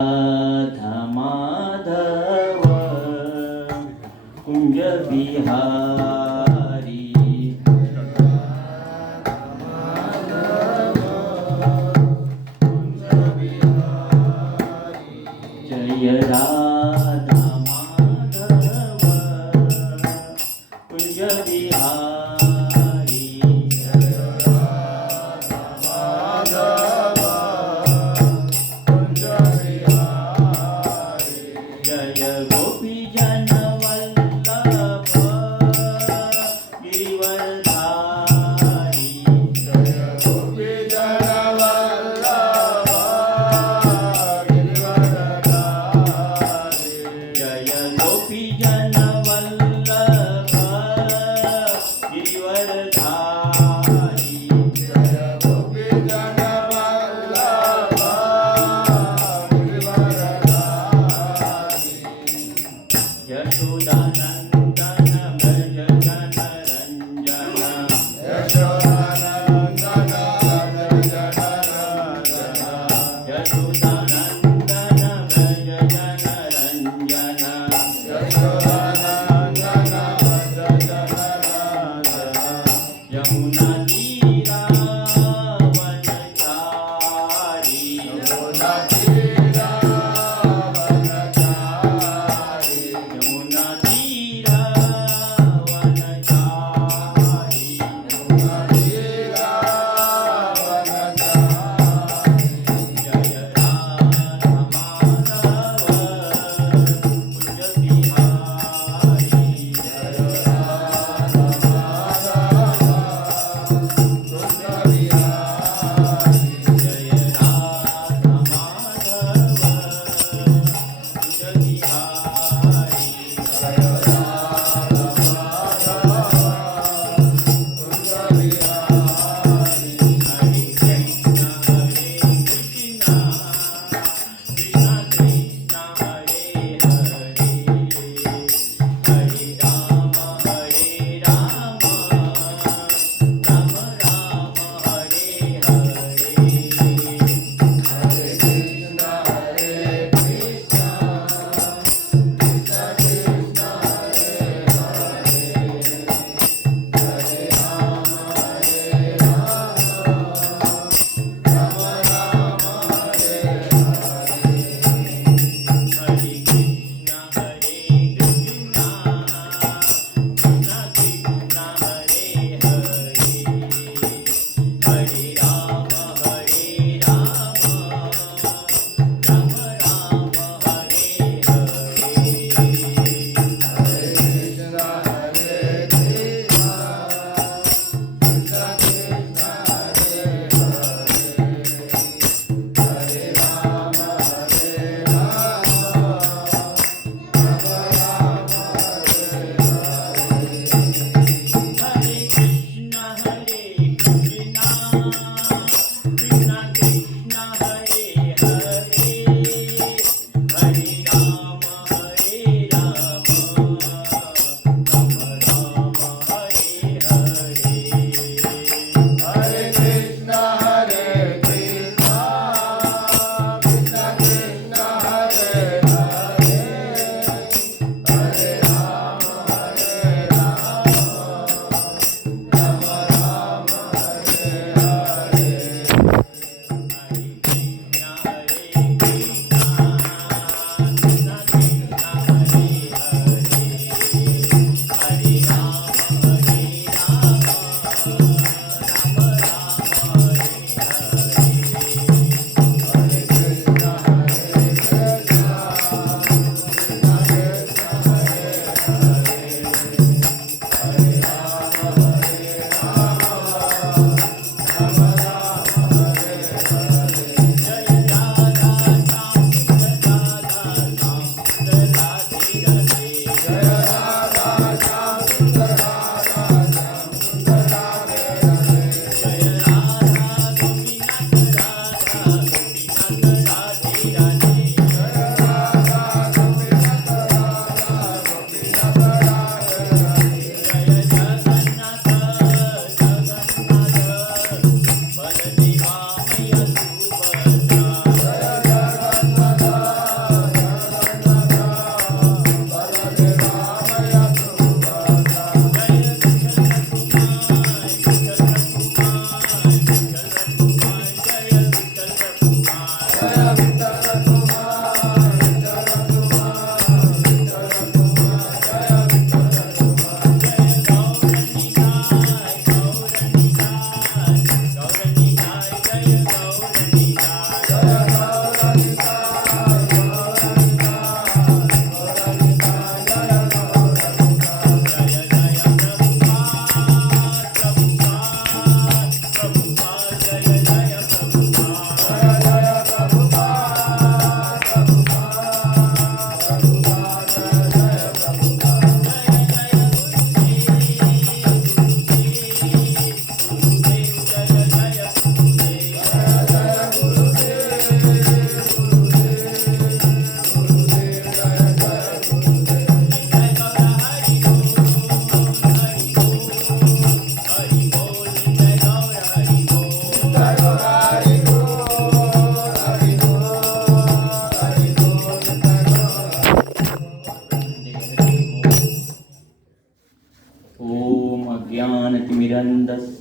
राधा माधव कुंज बिहारी जय राधा माधव कुंज बिहारी जय गोपी जन वल्लभ गिरिवरधारी जय गोपी जन वल्लभ गिरिवरधारी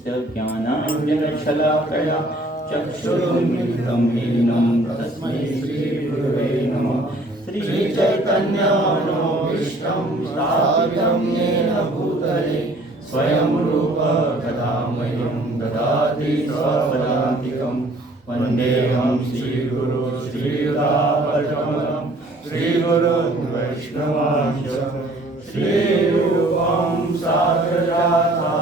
तस्य ज्ञानाञ्जनशलाकया चक्षुरुन्मिलितं येन तस्मै श्रीगुरवे नमः। श्रीचैतन्यमनोभीष्टं स्थापितं येन भूतले स्वयं रूप कदा मह्यं ददाति स्वपदान्तिकं। वन्देऽहं श्रीगुरो श्रीयुतापदकमलं श्रीगुरुं वैष्णवांश्च श्रीरूपं साग्रजातं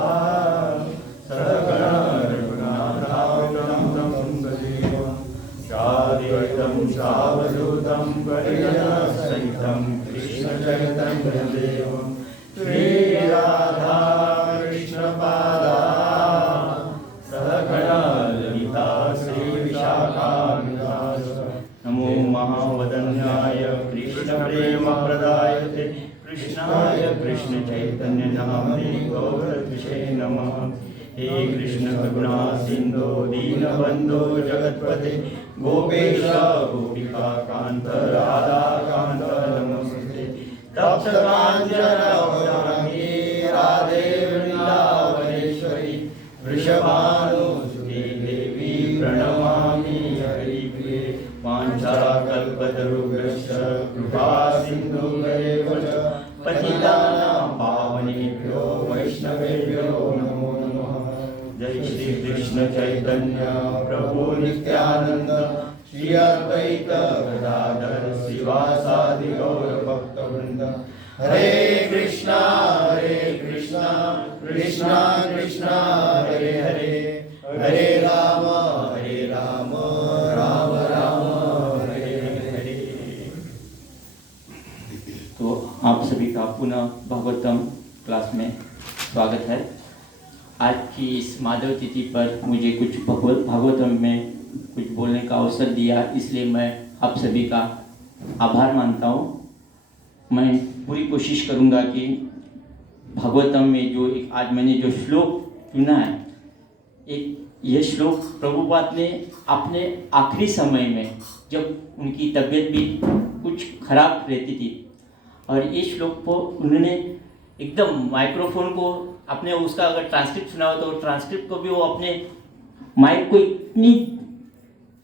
सहगणा रघुनाथान्वितं तदेवं शारीरं सावधूतं परिजनसहितं कृष्णचैतन्यदेवं श्रीराधा कृष्णपादा सहगणा ललिता श्रीविशाखान्विताश्च। नमो महावदन्याय कृष्णप्रेमप्रदायते कृष्णाय कृष्णचैतन्यनाम्ने गौरविषे नमः। हे कृष्ण करुणा सिन्धो दीनबन्धो जगत्पते गोपेश गोपिकान्त राधाकान्त नमस्ते। तप्त काञ्चन गौराङ्गी राधे वृन्दावनेश्वरी वृषभानुसुते देवी प्रणमामि हरिप्रिये। वाञ्छाकल्पतरुभ्यश्च कृपा सिन्धुभ्येव च पतितानां पावनेभ्यो वैष्णवेभ्यो नमो नमः। जय श्री कृष्ण चैतन्य प्रभु नित्यानंद श्री अद्वैत गदाधर श्रीवासादि गौर भक्तवृंद। हरे कृष्णा कृष्णा कृष्णा हरे हरे, हरे राम राम राम हरे हरे। तो आप सभी का पुनः भागवतम क्लास में स्वागत है। आज की इस माधव तिथि पर मुझे कुछ भागवतम में कुछ बोलने का अवसर दिया, इसलिए मैं आप सभी का आभार मानता हूँ। मैं पूरी कोशिश करूँगा कि भागवतम में जो एक आज मैंने जो श्लोक चुना है, एक यह श्लोक प्रभुपाद ने अपने आखिरी समय में जब उनकी तबीयत भी कुछ खराब रहती थी, और ये श्लोक को उन्होंने एकदम माइक्रोफोन को अपने उसका अगर ट्रांसक्रिप्ट सुना हो तो ट्रांसक्रिप्ट को भी वो अपने माइक को इतनी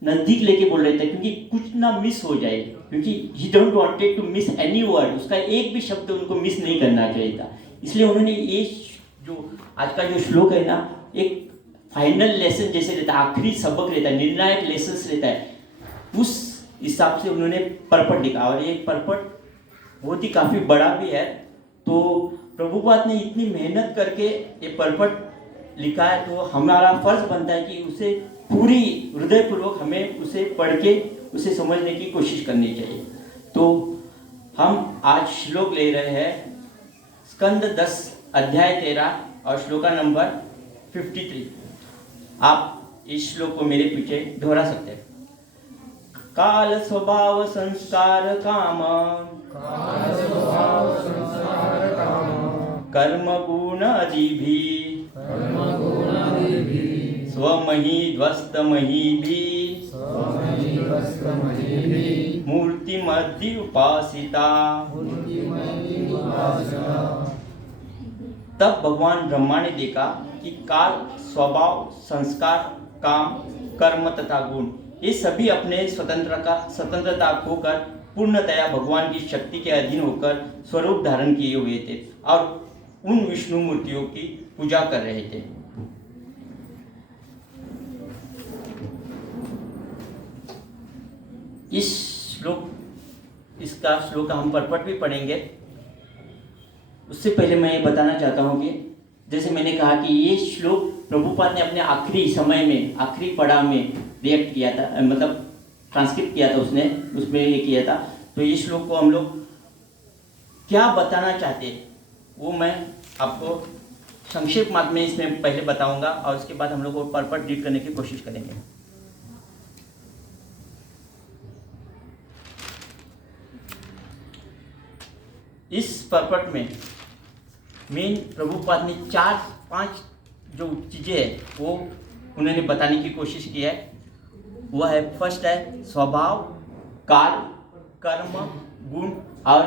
नज़दीक लेके बोल रहे थे क्योंकि कुछ ना मिस हो जाए, क्योंकि he don't wanted to miss any word, उसका एक भी शब्द उनको मिस नहीं करना चाहिए था। इसलिए उन्होंने ये जो आज का जो श्लोक है ना, एक फाइनल लेसन जैसे रहता है, आखिरी सबक रहता है, निर्णायक लेसन रहता है, उस हिसाब से उन्होंने पर्पट लिखा। और ये पर्पट बहुत ही काफ़ी बड़ा भी है। तो प्रभुपाद ने इतनी मेहनत करके ये पर्पट लिखा है, तो हमारा फर्ज बनता है कि उसे पूरी हृदयपूर्वक हमें उसे पढ़ के उसे समझने की कोशिश करनी चाहिए। तो हम आज श्लोक ले रहे हैं स्कंद 10 अध्याय 13 और श्लोका नंबर 53। आप इस श्लोक को मेरे पीछे दोहरा सकते हैं। काल स्वभाव संस्कार काम कर्म गुण अधिभी स्वमही ध्वस्त मही भी मूर्ति मध्य उपासिता। तब भगवान ब्रह्मा ने देखा कि काल, स्वभाव, संस्कार, काम, कर्म तथा गुण ये सभी अपने स्वतंत्रता खोकर पूर्णतया भगवान की शक्ति के अधीन होकर स्वरूप धारण किए हुए थे और उन विष्णु मूर्तियों की पूजा कर रहे थे। इसका श्लोक हम पर्पट भी पढ़ेंगे। उससे पहले मैं ये बताना चाहता हूँ कि जैसे मैंने कहा कि ये श्लोक प्रभुपाद ने अपने आखिरी समय में, आखिरी पड़ाव में रिएक्ट किया था, मतलब ट्रांसक्रिप्ट किया था उसने, उसमें ये किया था। तो ये श्लोक को हम लोग क्या बताना चाहते हैं वो मैं आपको संक्षेप मात्र में इसमें पहले बताऊंगा, और उसके बाद हम लोग को पर्पट रीड करने की कोशिश करेंगे। इस पर्पट में मेन प्रभुपाद ने 4-5 जो चीज़ें हैं वो उन्होंने बताने की कोशिश की है। वह है, फर्स्ट है स्वभाव, काल, कर्म, गुण और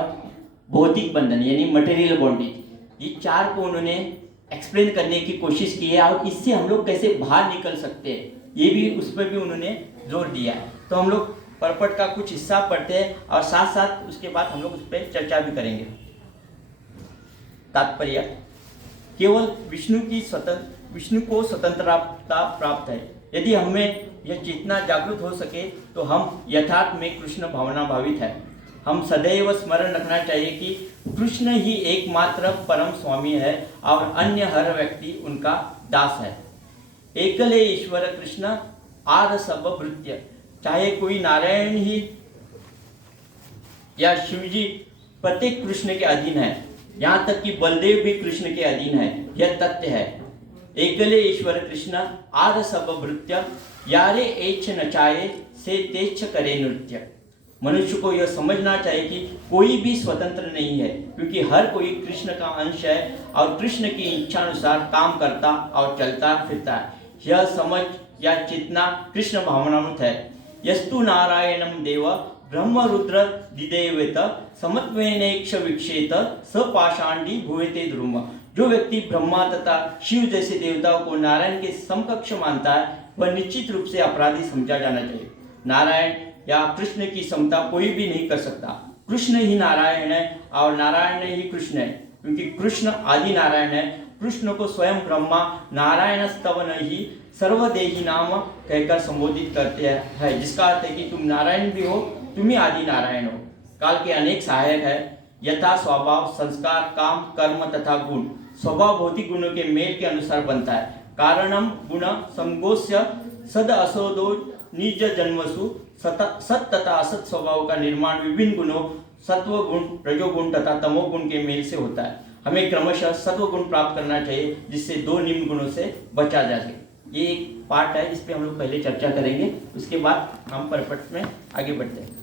भौतिक बंधन यानी मटेरियल बॉन्डेज। ये 4 को उन्होंने एक्सप्लेन करने की कोशिश की है और इससे हम लोग कैसे बाहर निकल सकते हैं ये भी उस पर भी उन्होंने जोर दिया है। तो हम लोग परपट का कुछ हिस्सा पढ़ते हैं और साथ साथ उसके बाद हम लोग उस पर चर्चा भी करेंगे। तात्पर्य, केवल विष्णु को स्वतंत्रता प्राप्त है। यदि हमें यह चेतना जागृत हो सके तो हम यथार्थ में कृष्ण भावना भावित है। हम सदैव स्मरण रखना चाहिए कि कृष्ण ही एकमात्र परम स्वामी है और अन्य हर व्यक्ति उनका दास है। एकले ईश्वर कृष्ण आद सब भृत्य, चाहे कोई नारायण ही या शिवजी प्रत्येक कृष्ण के अधीन है, यहाँ तक कि बलदेव भी कृष्ण के अधीन है। यह तथ्य है। एकले ईश्वर कृष्ण आद सब भृत्य, यारे एच्छ नचाए से तेच्छ करे नृत्य। मनुष्य को यह समझना चाहिए कि कोई भी स्वतंत्र नहीं है, क्योंकि हर कोई कृष्ण का अंश है और कृष्ण की इच्छा अनुसार काम करता और चलता फिरता है। यह समझ या चेतना कृष्ण भावनामृत है। यस्तु नारायणम देव ब्रह्म रुद्र दिदेवेत समत्वेनेक्ष विक्षेत स पाषांडी भुवेते ध्रुव। जो व्यक्ति ब्रह्मा तथा शिव जैसे देवताओं को नारायण के समकक्ष मानता है वह निश्चित रूप से अपराधी समझा जाना चाहिए। नारायण या कृष्ण की समता कोई भी नहीं कर सकता। कृष्ण ही नारायण है और नारायण ही कृष्ण है, क्योंकि कृष्ण आदि नारायण है। कृष्ण को स्वयं ब्रह्मा नारायण स्तवन ही सर्वदेही नाम कहकर संबोधित करते हैं, जिसका अर्थ है कि तुम नारायण भी हो, तुम ही आदि नारायण हो। काल के अनेक सहायक है, यथा स्वभाव, संस्कार, काम, कर्म तथा गुण। स्वभाव भौतिक गुणों के मेल के अनुसार बनता है। कारणम गुण संगोस्य सद असोदो निज जन्मसु सत तथा असत स्वभाव का निर्माण विभिन्न गुणों सत्व गुण, रजोगुण तथा तमोगुण के मेल से होता है। हमें क्रमशः सत्व गुण प्राप्त करना चाहिए, जिससे दो निम्न गुणों से बचा जा सके। ये एक पार्ट है, इस पे हम लोग पहले चर्चा करेंगे, उसके बाद हम परपट में आगे बढ़ते हैं।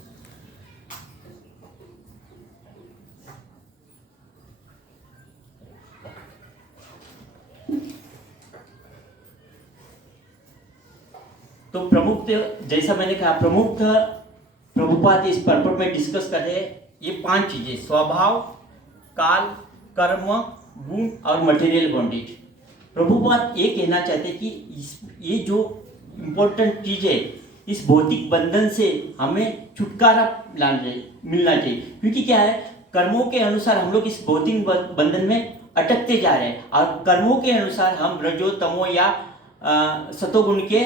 तो प्रमुख, जैसा मैंने कहा, प्रमुख प्रभुपाद इस पर्पट में डिस्कस कर रहे हैं ये 5 चीजें: स्वभाव, काल, कर्म, गुण और मटेरियल बॉन्डेज। प्रभुपाद ये कहना चाहते हैं कि ये जो इम्पोर्टेंट चीज है, इस भौतिक बंधन से हमें छुटकारा मिलना चाहिए। क्योंकि क्या है, कर्मों के अनुसार हम लोग इस भौतिक बंधन में अटकते जा रहे हैं और कर्मों के अनुसार हम रजो तमो या सतोगुण के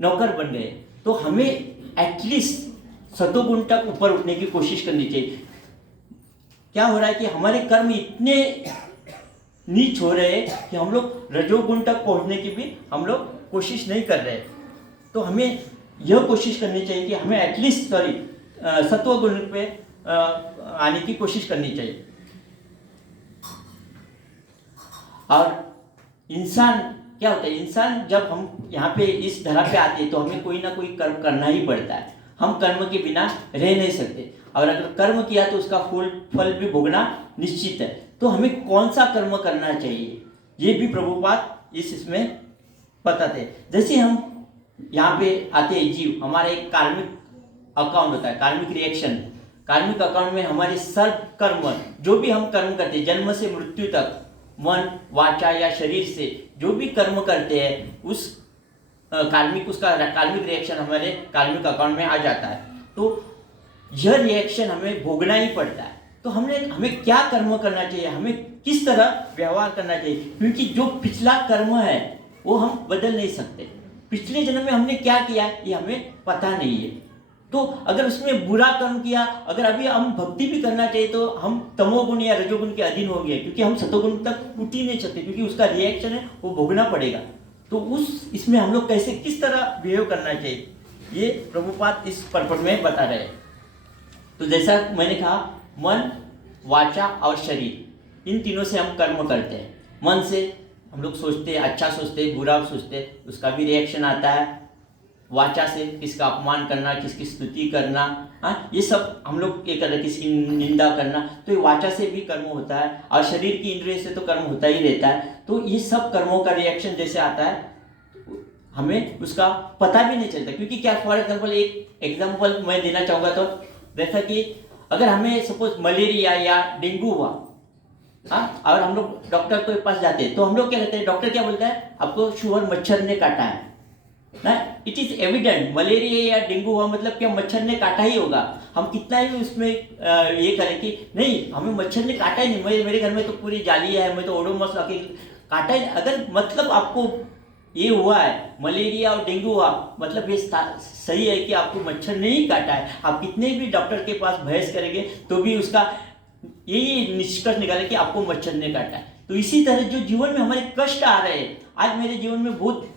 नौकर बन गए। तो हमें एटलीस्ट सतोगुण तक ऊपर उठने की कोशिश करनी चाहिए। क्या हो रहा है कि हमारे कर्म इतने नीच हो रहे हैं कि हम लोग रजोगुण तक पहुंचने की भी हम लोग कोशिश नहीं कर रहे। तो हमें यह कोशिश करनी चाहिए कि हमें एटलीस्ट सत्वगुण पे आने की कोशिश करनी चाहिए। और इंसान क्या होता है, इंसान जब हम यहाँ पे इस धरा पे आते हैं तो हमें कोई ना कोई कर्म करना ही पड़ता है। हम कर्म के बिना रह नहीं सकते, और अगर कर्म किया तो उसका फल भी भोगना निश्चित है। तो हमें कौन सा कर्म करना चाहिए ये भी प्रभुपाद इसमें बताते हैं। जैसे हम यहाँ पे आते हैं, जीव हमारा एक कार्मिक अकाउंट होता है, कार्मिक रिएक्शन। कार्मिक अकाउंट में हमारे सर्व कर्म, जो भी हम कर्म करते हैं जन्म से मृत्यु तक, मन, वाचा या शरीर से जो भी कर्म करते हैं, उसका कार्मिक रिएक्शन हमारे कार्मिक अकाउंट में आ जाता है। तो यह रिएक्शन हमें भोगना ही पड़ता है। तो हमें क्या कर्म करना चाहिए, हमें किस तरह व्यवहार करना चाहिए, क्योंकि जो पिछला कर्म है वो हम बदल नहीं सकते। पिछले जन्म में हमने क्या किया ये हमें पता नहीं है। तो अगर उसमें बुरा कर्म किया, अगर अभी हम भक्ति भी करना चाहिए तो हम तमोगुण या रजोगुण के अधीन हो गए, क्योंकि हम सतोगुण तक उठ ही नहीं सकते, क्योंकि उसका रिएक्शन है वो भोगना पड़ेगा। तो इसमें हम लोग कैसे किस तरह बिहेव करना चाहिए ये प्रभुपाद इस पर्पट में बता रहे हैं। तो जैसा मैंने कहा, मन, वाचा और शरीर, इन तीनों से हम कर्म करते हैं। मन से हम लोग सोचते हैं, अच्छा सोचते हैं, बुरा सोचते हैं, उसका भी रिएक्शन आता है। वाचा से किसका अपमान करना, किसकी स्तुति करना, ये सब हम लोग ये कर रहे हैं, किसकी निंदा करना, तो ये वाचा से भी कर्म होता है। और शरीर की इंद्रिय से तो कर्म होता ही रहता है। तो ये सब कर्मों का रिएक्शन जैसे आता है हमें उसका पता भी नहीं चलता। क्योंकि क्या, फॉर एग्जाम्पल एक एग्जाम्पल मैं देना चाहूँगा, तो जैसा कि अगर हमें सपोज मलेरिया या डेंगू हुआ हाँ, और हम लोग डॉक्टर के पास जाते हैं तो हम लोग क्या कहते हैं, डॉक्टर क्या बोलता है, आपको शुगर मच्छर ने काटा है ना। इट इज एविडेंट मलेरिया या डेंगू हुआ मतलब क्या मच्छर ने काटा ही होगा। हम कितना भी उसमें ये करें कि नहीं हमें मच्छर ने काटा ही नहीं, मेरे घर में तो पूरी जाली है, मैं तो ओडोमॉस लगा के काटा ही नहीं। अगर मतलब आपको ये हुआ है मलेरिया और डेंगू हुआ मतलब ये सही है कि आपको मच्छर ने ही काटा है। आप कितने भी डॉक्टर के पास बहस करेंगे तो भी उसका यही निष्कर्ष निकाले कि आपको मच्छर ने काटा है। तो इसी तरह जो जीवन में हमारे कष्ट आ रहे हैं, आज मेरे जीवन में बहुत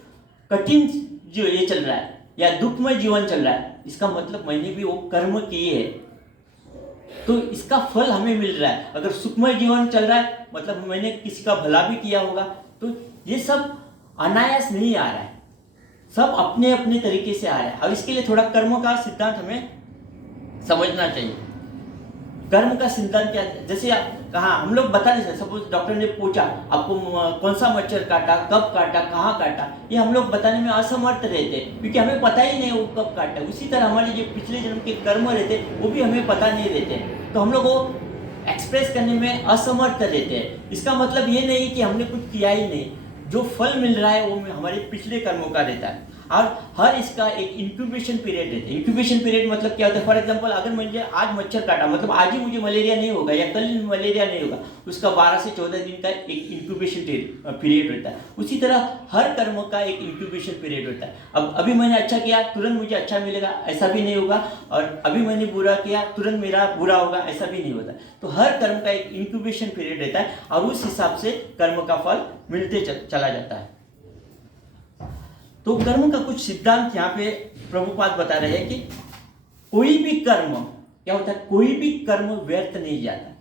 कठिन जो ये चल रहा है या दुखमय जीवन चल रहा है, इसका मतलब मैंने भी वो कर्म किए है तो इसका फल हमें मिल रहा है। अगर सुखमय जीवन चल रहा है मतलब मैंने किसी का भला भी किया होगा। तो ये सब अनायास नहीं आ रहा है, सब अपने अपने तरीके से आ रहा है। और इसके लिए थोड़ा कर्म का सिद्धांत हमें समझना चाहिए। कर्म का सिद्धांत क्या है, जैसे आप कहा हम लोग बता नहीं सकते। सपोज डॉक्टर ने पूछा आपको कौन सा मच्छर काटा, कब काटा, कहाँ काटा, ये हम लोग बताने में असमर्थ रहते क्योंकि हमें पता ही नहीं वो कब काटा। उसी तरह हमारे जो पिछले जन्म के कर्म रहते वो भी हमें पता नहीं रहते, तो हम लोग वो एक्सप्रेस करने में असमर्थ रहते हैं। इसका मतलब ये नहीं कि हमने कुछ किया ही नहीं, जो फल मिल रहा है वो हमारे पिछले कर्मों का रहता है। और हर इसका एक इंक्यूबेशन पीरियड रहता है। इंक्यूबेशन पीरियड मतलब क्या होता है, फॉर एग्जांपल अगर मुझे आज मच्छर काटा मतलब आज ही मुझे मलेरिया नहीं होगा या कल मलेरिया नहीं होगा, उसका 12 से 14 दिन का एक इंक्यूबेशन पीरियड रहता है। उसी तरह हर कर्म का एक इंक्यूबेशन पीरियड होता है। अब अभी मैंने अच्छा किया तुरंत मुझे अच्छा मिलेगा ऐसा भी नहीं होगा, और अभी मैंने बुरा किया तुरंत मेरा बुरा होगा ऐसा भी नहीं होता। तो हर कर्म का एक इंक्यूबेशन पीरियड रहता है और उस हिसाब से कर्म का फल मिलते चला जाता है। तो कर्म का कुछ सिद्धांत यहाँ पे प्रभुपाद बता रहे हैं कि कोई भी कर्म क्या होता है, कोई भी कर्म व्यर्थ नहीं जाता।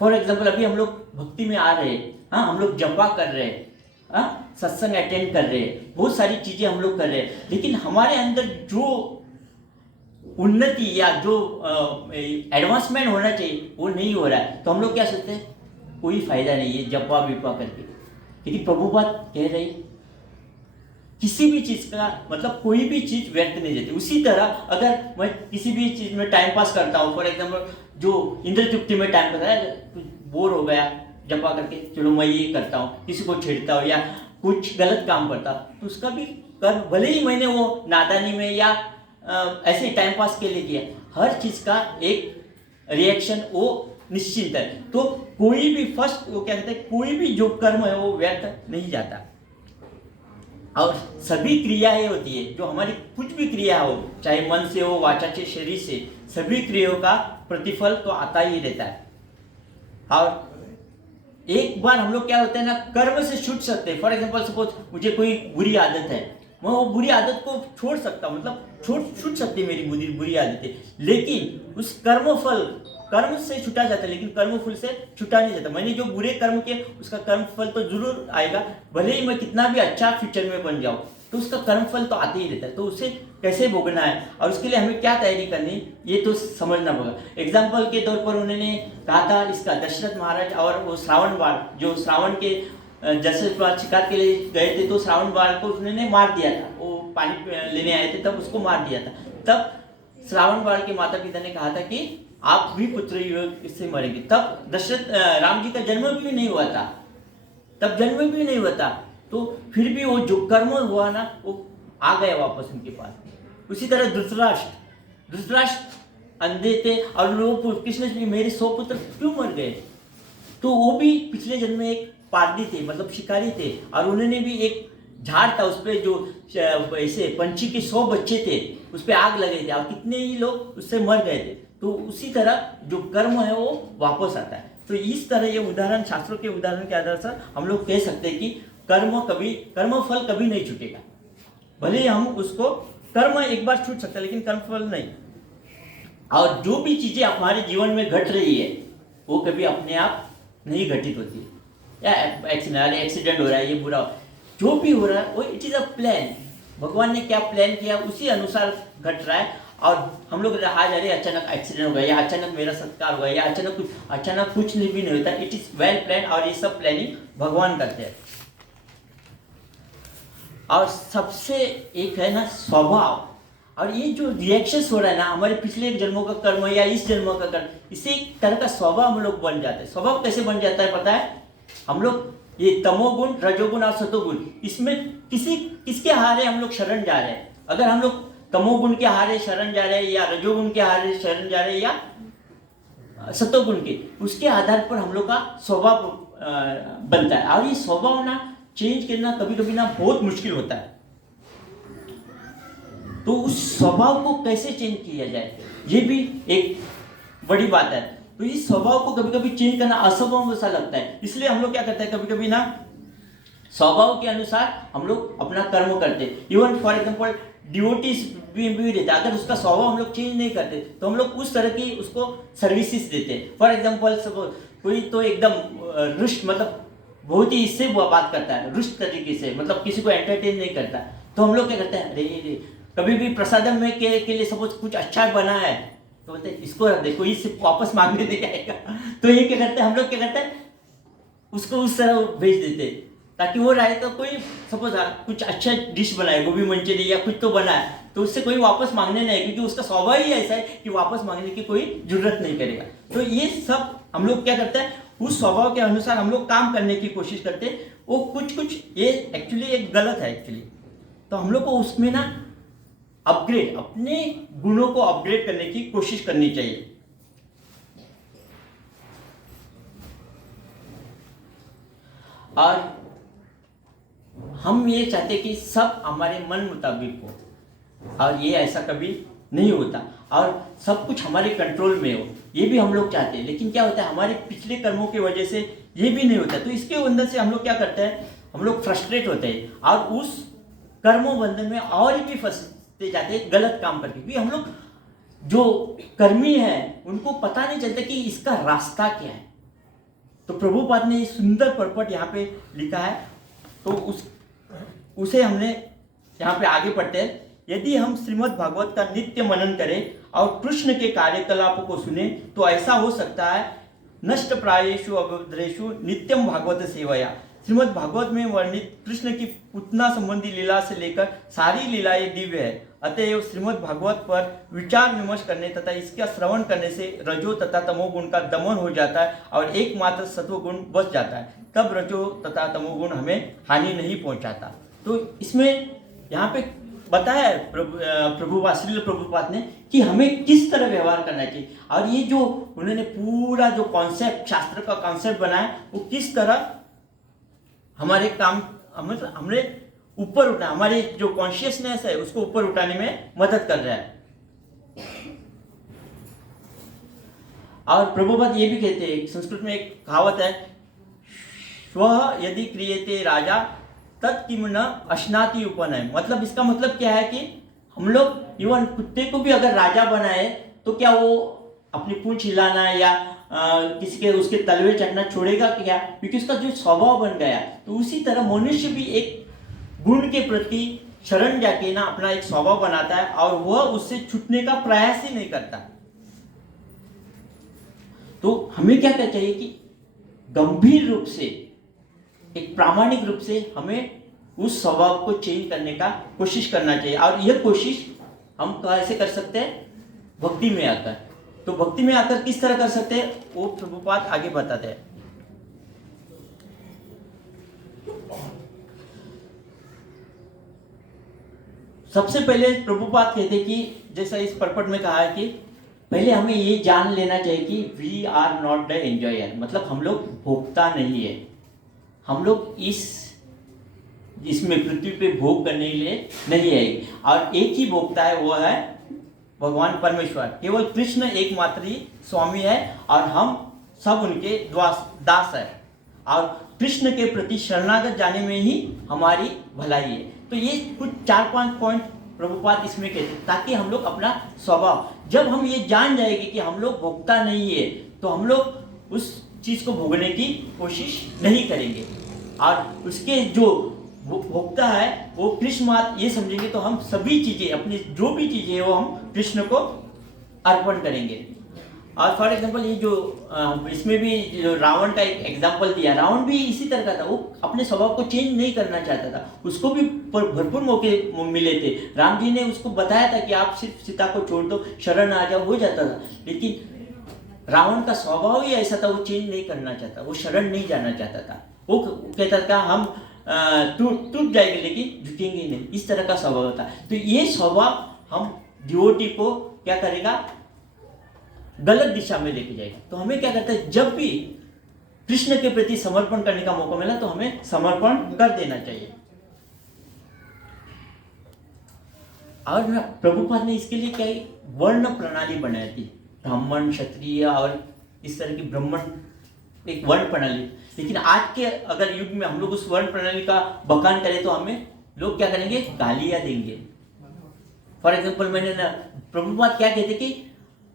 फॉर एग्जाम्पल अभी हम लोग भक्ति में आ रहे हैं, हाँ हम लोग जपा कर रहे हैं, हाँ सत्संग अटेंड कर रहे हैं, बहुत सारी चीजें हम लोग कर रहे हैं, लेकिन हमारे अंदर जो उन्नति या जो एडवांसमेंट होना चाहिए वो नहीं हो रहा है। तो हम लोग क्या सोचते हैं, कोई फायदा नहीं है जपा विपा करके। लेकिन प्रभुपाद कह रहे किसी भी चीज का मतलब कोई भी चीज व्यर्थ नहीं जाती। उसी तरह अगर मैं किसी भी चीज में टाइम पास करता हूँ, फॉर एग्जाम्पल जो इंद्र तृप्ति में टाइम पास है, बोर हो गया जपा करके, चलो मैं ये करता हूँ, किसी को छेड़ता हूँ या कुछ गलत काम करता हूँ, तो उसका भी कर्म भले ही मैंने वो नादानी में या ऐसे ही टाइम पास के लिए किया, हर चीज का एक रिएक्शन वो निश्चित है। तो कोई भी फर्स्ट वो क्या कहते हैं, कोई भी जो कर्म है वो व्यर्थ नहीं जाता। और सभी क्रियाएं होती है जो हमारी कुछ भी क्रिया हो, चाहे मन से हो, वाचा से, शरीर से, सभी क्रियाओं का प्रतिफल तो आता ही रहता है। और एक बार हम लोग क्या होते हैं ना, कर्म से छूट सकते हैं। फॉर एग्जांपल सपोज मुझे कोई बुरी आदत है, मैं वो बुरी आदत को छोड़ सकता हूँ, मतलब छूट सकती है मेरी बुरी आदतें, लेकिन उस कर्म से छुटा जाता है लेकिन कर्मफल से छुटा नहीं जाता। मैंने जो बुरे कर्म किए उसका कर्मफल तो जरूर आएगा, भले ही मैं कितना भी अच्छा फ्यूचर में बन जाऊं तो उसका कर्मफल तो आते ही रहता है। तो उसे कैसे भोगना है और उसके लिए हमें क्या तैयारी करनी ये तो समझना होगा। एग्जाम्पल के तौर पर उन्होंने कहा था इसका दशरथ महाराज और वो श्रावण बाल, जो श्रावण के दशरथ बाल शिकार के लिए गए थे तो श्रावण बाल को उन्होंने मार दिया था, वो पानी लेने आए थे तब उसको मार दिया था। तब श्रावण बाल के माता पिता ने कहा था कि आप भी पुत्र योग से मरेंगे। तब दशरथ राम जी का जन्म भी नहीं हुआ था, तब जन्म भी नहीं हुआ था, तो फिर भी वो जो कर्म हुआ ना वो आ गया वापस उनके पास। उसी तरह धृतराष्ट्र अंधे थे और लोग कृष्ण जी मेरे 100 पुत्र क्यों मर गए, तो वो भी पिछले जन्म में एक पारडी थे, मतलब शिकारी थे, और उन्होंने भी एक झाड़ था उस पर जो ऐसे पंछी के 100 बच्चे थे उस पर आग लगे थे और कितने ही लोग उससे मर गए थे। तो उसी तरह जो कर्म है वो वापस आता है। तो इस तरह ये उदाहरण, शास्त्रों के उदाहरण के आधार से हम लोग कह सकते हैं कि कर्मफल कभी नहीं छूटेगा। भले ही हम उसको कर्म एक बार छूट सकता है लेकिन कर्मफल नहीं। और जो भी चीजें हमारे जीवन में घट रही है वो कभी अपने आप नहीं घटित होती है, या एक्सीडेंट हो रहा है, ये बुरा जो भी हो रहा है वो इट इज अ प्लान। भगवान ने क्या प्लान किया उसी अनुसार घट रहा है। और हम लोग आज अरे अचानक एक्सीडेंट हो गया या अचानक मेरा सत्कार हो गया या अचानक कुछ भी नहीं होता, इट इज वेल प्लान, और ये सब प्लानिंग भगवान करते हैं। और सबसे एक है ना स्वभाव, और ये जो रिएक्शंस हो रहा है ना, हमारे पिछले जन्मों का कर्म या इस जन्म का कर्म, इससे एक तरह का स्वभाव हम लोग बन जाते हैं। स्वभाव कैसे बन जाता है पता है? हम लोग ये तमोगुण, रजोगुण और सतोगुण, इसमें किसके हारे हम लोग शरण जा रहे हैं। अगर हम लोग तमोगुण के हारे शरण जा रहे हैं या रजोगुण के हारे शरण जा रहे हैं या सतोगुण के, उसके आधार पर हम लोग का स्वभाव बनता है। और ये स्वभाव ना चेंज करना कभी कभी ना बहुत मुश्किल होता है। तो उस स्वभाव को कैसे चेंज किया जाए, ये भी एक बड़ी बात है। तो इस स्वभाव को कभी कभी चेंज करना असंभव सा लगता है, इसलिए हम लोग क्या करते हैं, कभी कभी ना स्वभाव के अनुसार हम लोग अपना कर्म करते हैं। इवन फॉर एग्जाम्पल डिवोटीज भी रहता है, अगर उसका स्वभाव हम लोग चेंज नहीं करते तो हम लोग उस तरह की उसको सर्विसेज देते हैं। फॉर एग्जाम्पल कोई तो एकदम रुष्ट, मतलब बहुत ही इससे बात करता है रुष्ट तरीके से, मतलब किसी को एंटरटेन नहीं करता, तो हम लोग क्या करते हैं, अरे कभी भी प्रसादम में के लिए सपोज कुछ अच्छा बना है तो बोलते इसको रख दे, कोई इससे वापस मांगने नहीं आएगा। तो ये क्या करते हैं हम लोग, क्या करते हैं उसको उस तरह भेज देते ताकि वो रहे। तो कोई सपोज कुछ अच्छा डिश बनाए, गोभी मंचूरियन या कुछ तो बनाए, तो उससे कोई वापस मांगने नहीं, क्योंकि उसका स्वभाव ही ऐसा है कि वापस मांगने की कोई जरूरत नहीं करेगा। तो ये सब हम लोग क्या करते हैं, उस स्वभाव के अनुसार हम लोग काम करने की कोशिश करते हैं। वो कुछ ये एक्चुअली एक गलत है एक्चुअली। तो हम लोग को उसमें ना अपग्रेड, अपने गुणों को अपग्रेड करने की कोशिश करनी चाहिए। और हम ये चाहते कि सब हमारे मन मुताबिक हो, और ये ऐसा कभी नहीं होता, और सब कुछ हमारे कंट्रोल में हो, ये भी हम लोग चाहते हैं। लेकिन क्या होता है, हमारे पिछले कर्मों की वजह से ये भी नहीं होता। तो इसके अंदर से हम लोग क्या करते हैं, हम लोग फ्रस्ट्रेट होते हैं और उस कर्मों बंधन में और भी फंसते जाते हैं गलत काम करके। क्योंकि हम लोग जो कर्मी हैं उनको पता नहीं चलता कि इसका रास्ता क्या है। तो प्रभुपाद ने सुंदर पर्पट यहाँ पे लिखा है, तो उसे हमने यहाँ पे आगे पढ़ते हैं। यदि हम श्रीमद् भागवत का नित्य मनन करें और कृष्ण के कार्यकलापों को सुने तो ऐसा हो सकता है, नष्ट प्रायेषु अवधरेषु नित्यम भागवत सेवया। श्रीमद् भागवत में वर्णित कृष्ण की पुतना संबंधी लीला से लेकर सारी लीलाएं दिव्य है। अतएव श्रीमद् भागवत पर विचार विमर्श करने तथा इसका श्रवण करने से रजो तथा तमोगुण का दमन हो जाता है और एकमात्र सत्वगुण बच जाता है। तब रजो तथा तमोगुण हमें हानि नहीं पहुंचाता। तो इसमें यहाँ पे बताया है श्रील प्रभुपाद ने कि हमें किस तरह व्यवहार करना चाहिए। और ये जो उन्होंने पूरा जो कॉन्सेप्ट, शास्त्र का कॉन्सेप्ट बनाया, वो किस तरह हमारे काम, मतलब हमने ऊपर उठा, हमारी जो कॉन्शियसनेस है उसको ऊपर उठाने में मदद कर रहा है। और प्रभुपाद ये भी कहते हैं, संस्कृत में एक कहावत है, स्वः यदि क्रियते राजा तत्किम न अश्नाति उपनय। मतलब इसका मतलब क्या है कि हम लोग इवन कुत्ते को भी अगर राजा बनाए तो क्या वो अपनी पूंछ हिलाना या किसी के उसके तलवे चढ़ना छोड़ेगा क्या? क्योंकि उसका जो स्वभाव बन गया। तो उसी तरह मनुष्य भी एक गुण के प्रति शरण जाके ना अपना एक स्वभाव बनाता है और वह उससे छूटने का प्रयास ही नहीं करता। तो हमें क्या करना चाहिए कि गंभीर रूप से, एक प्रामाणिक रूप से हमें उस स्वभाव को चेंज करने का कोशिश करना चाहिए। और यह कोशिश हम कैसे कर सकते हैं? भक्ति में आकर। तो भक्ति में आकर किस तरह कर सकते हैं वो प्रभुपाद आगे बताते हैं। सबसे पहले प्रभुपाद कहते हैं कि जैसा इस पर्पट में कहा है कि पहले हमें ये जान लेना चाहिए कि we are not the enjoyer. मतलब हम लोग भोगता नहीं है, हम लोग इसमें पृथ्वी पे भोग करने के लिए नहीं है। और एक ही भोगता है, वो है भगवान परमेश्वर। केवल कृष्ण एकमात्र ही स्वामी है और हम सब उनके दास है। और कृष्ण के प्रति शरणागत जाने में ही हमारी भलाई है। तो ये कुछ 4-5 पॉइंट प्रभुपाद इसमें कहते हैं, ताकि हम लोग अपना स्वभाव, जब हम ये जान जाएंगे कि हम लोग भोगता नहीं है, तो हम लोग उस चीज को भोगने की कोशिश नहीं करेंगे। और उसके जो भोक्ता है वो कृष्ण मात्र, ये समझेंगे तो हम सभी चीजें, अपनी जो भी चीजें है वो हम कृष्ण को अर्पण करेंगे। और फॉर एग्जाम्पल ये जो इसमें भी जो रावण का एक एग्जाम्पल दिया, रावण भी इसी तरह का था। वो अपने स्वभाव को चेंज नहीं करना चाहता था, उसको भी भरपूर मौके मिले थे। राम जी ने उसको बताया था कि आप सिर्फ सीता को छोड़ दो, शरण आ जाओ, हो जाता था। लेकिन रावण का स्वभाव ही ऐसा था, वो चेंज नहीं करना चाहता, वो शरण नहीं जाना चाहता था। वो कहता था हम टूट जाएंगे लेकिन झुकेंगे नहीं, इस तरह का स्वभाव था। तो ये स्वभाव हम डिवोटी को क्या करेगा, गलत दिशा में लेके जाएगा। तो हमें क्या करता है, जब भी कृष्ण के प्रति समर्पण करने का मौका मिला तो हमें समर्पण कर देना चाहिए। और ना प्रभुपाद ने इसके लिए क्या वर्ण प्रणाली बनाई थी, ब्राह्मण, क्षत्रिय और इस तरह की ब्राह्मण एक वर्ण प्रणाली। लेकिन आज के अगर युग में हम लोग उस वर्ण प्रणाली का बखान करें तो हमें लोग क्या करेंगे, गालियां देंगे। फॉर एग्जाम्पल मैंने ना प्रभुपाद क्या कहते कि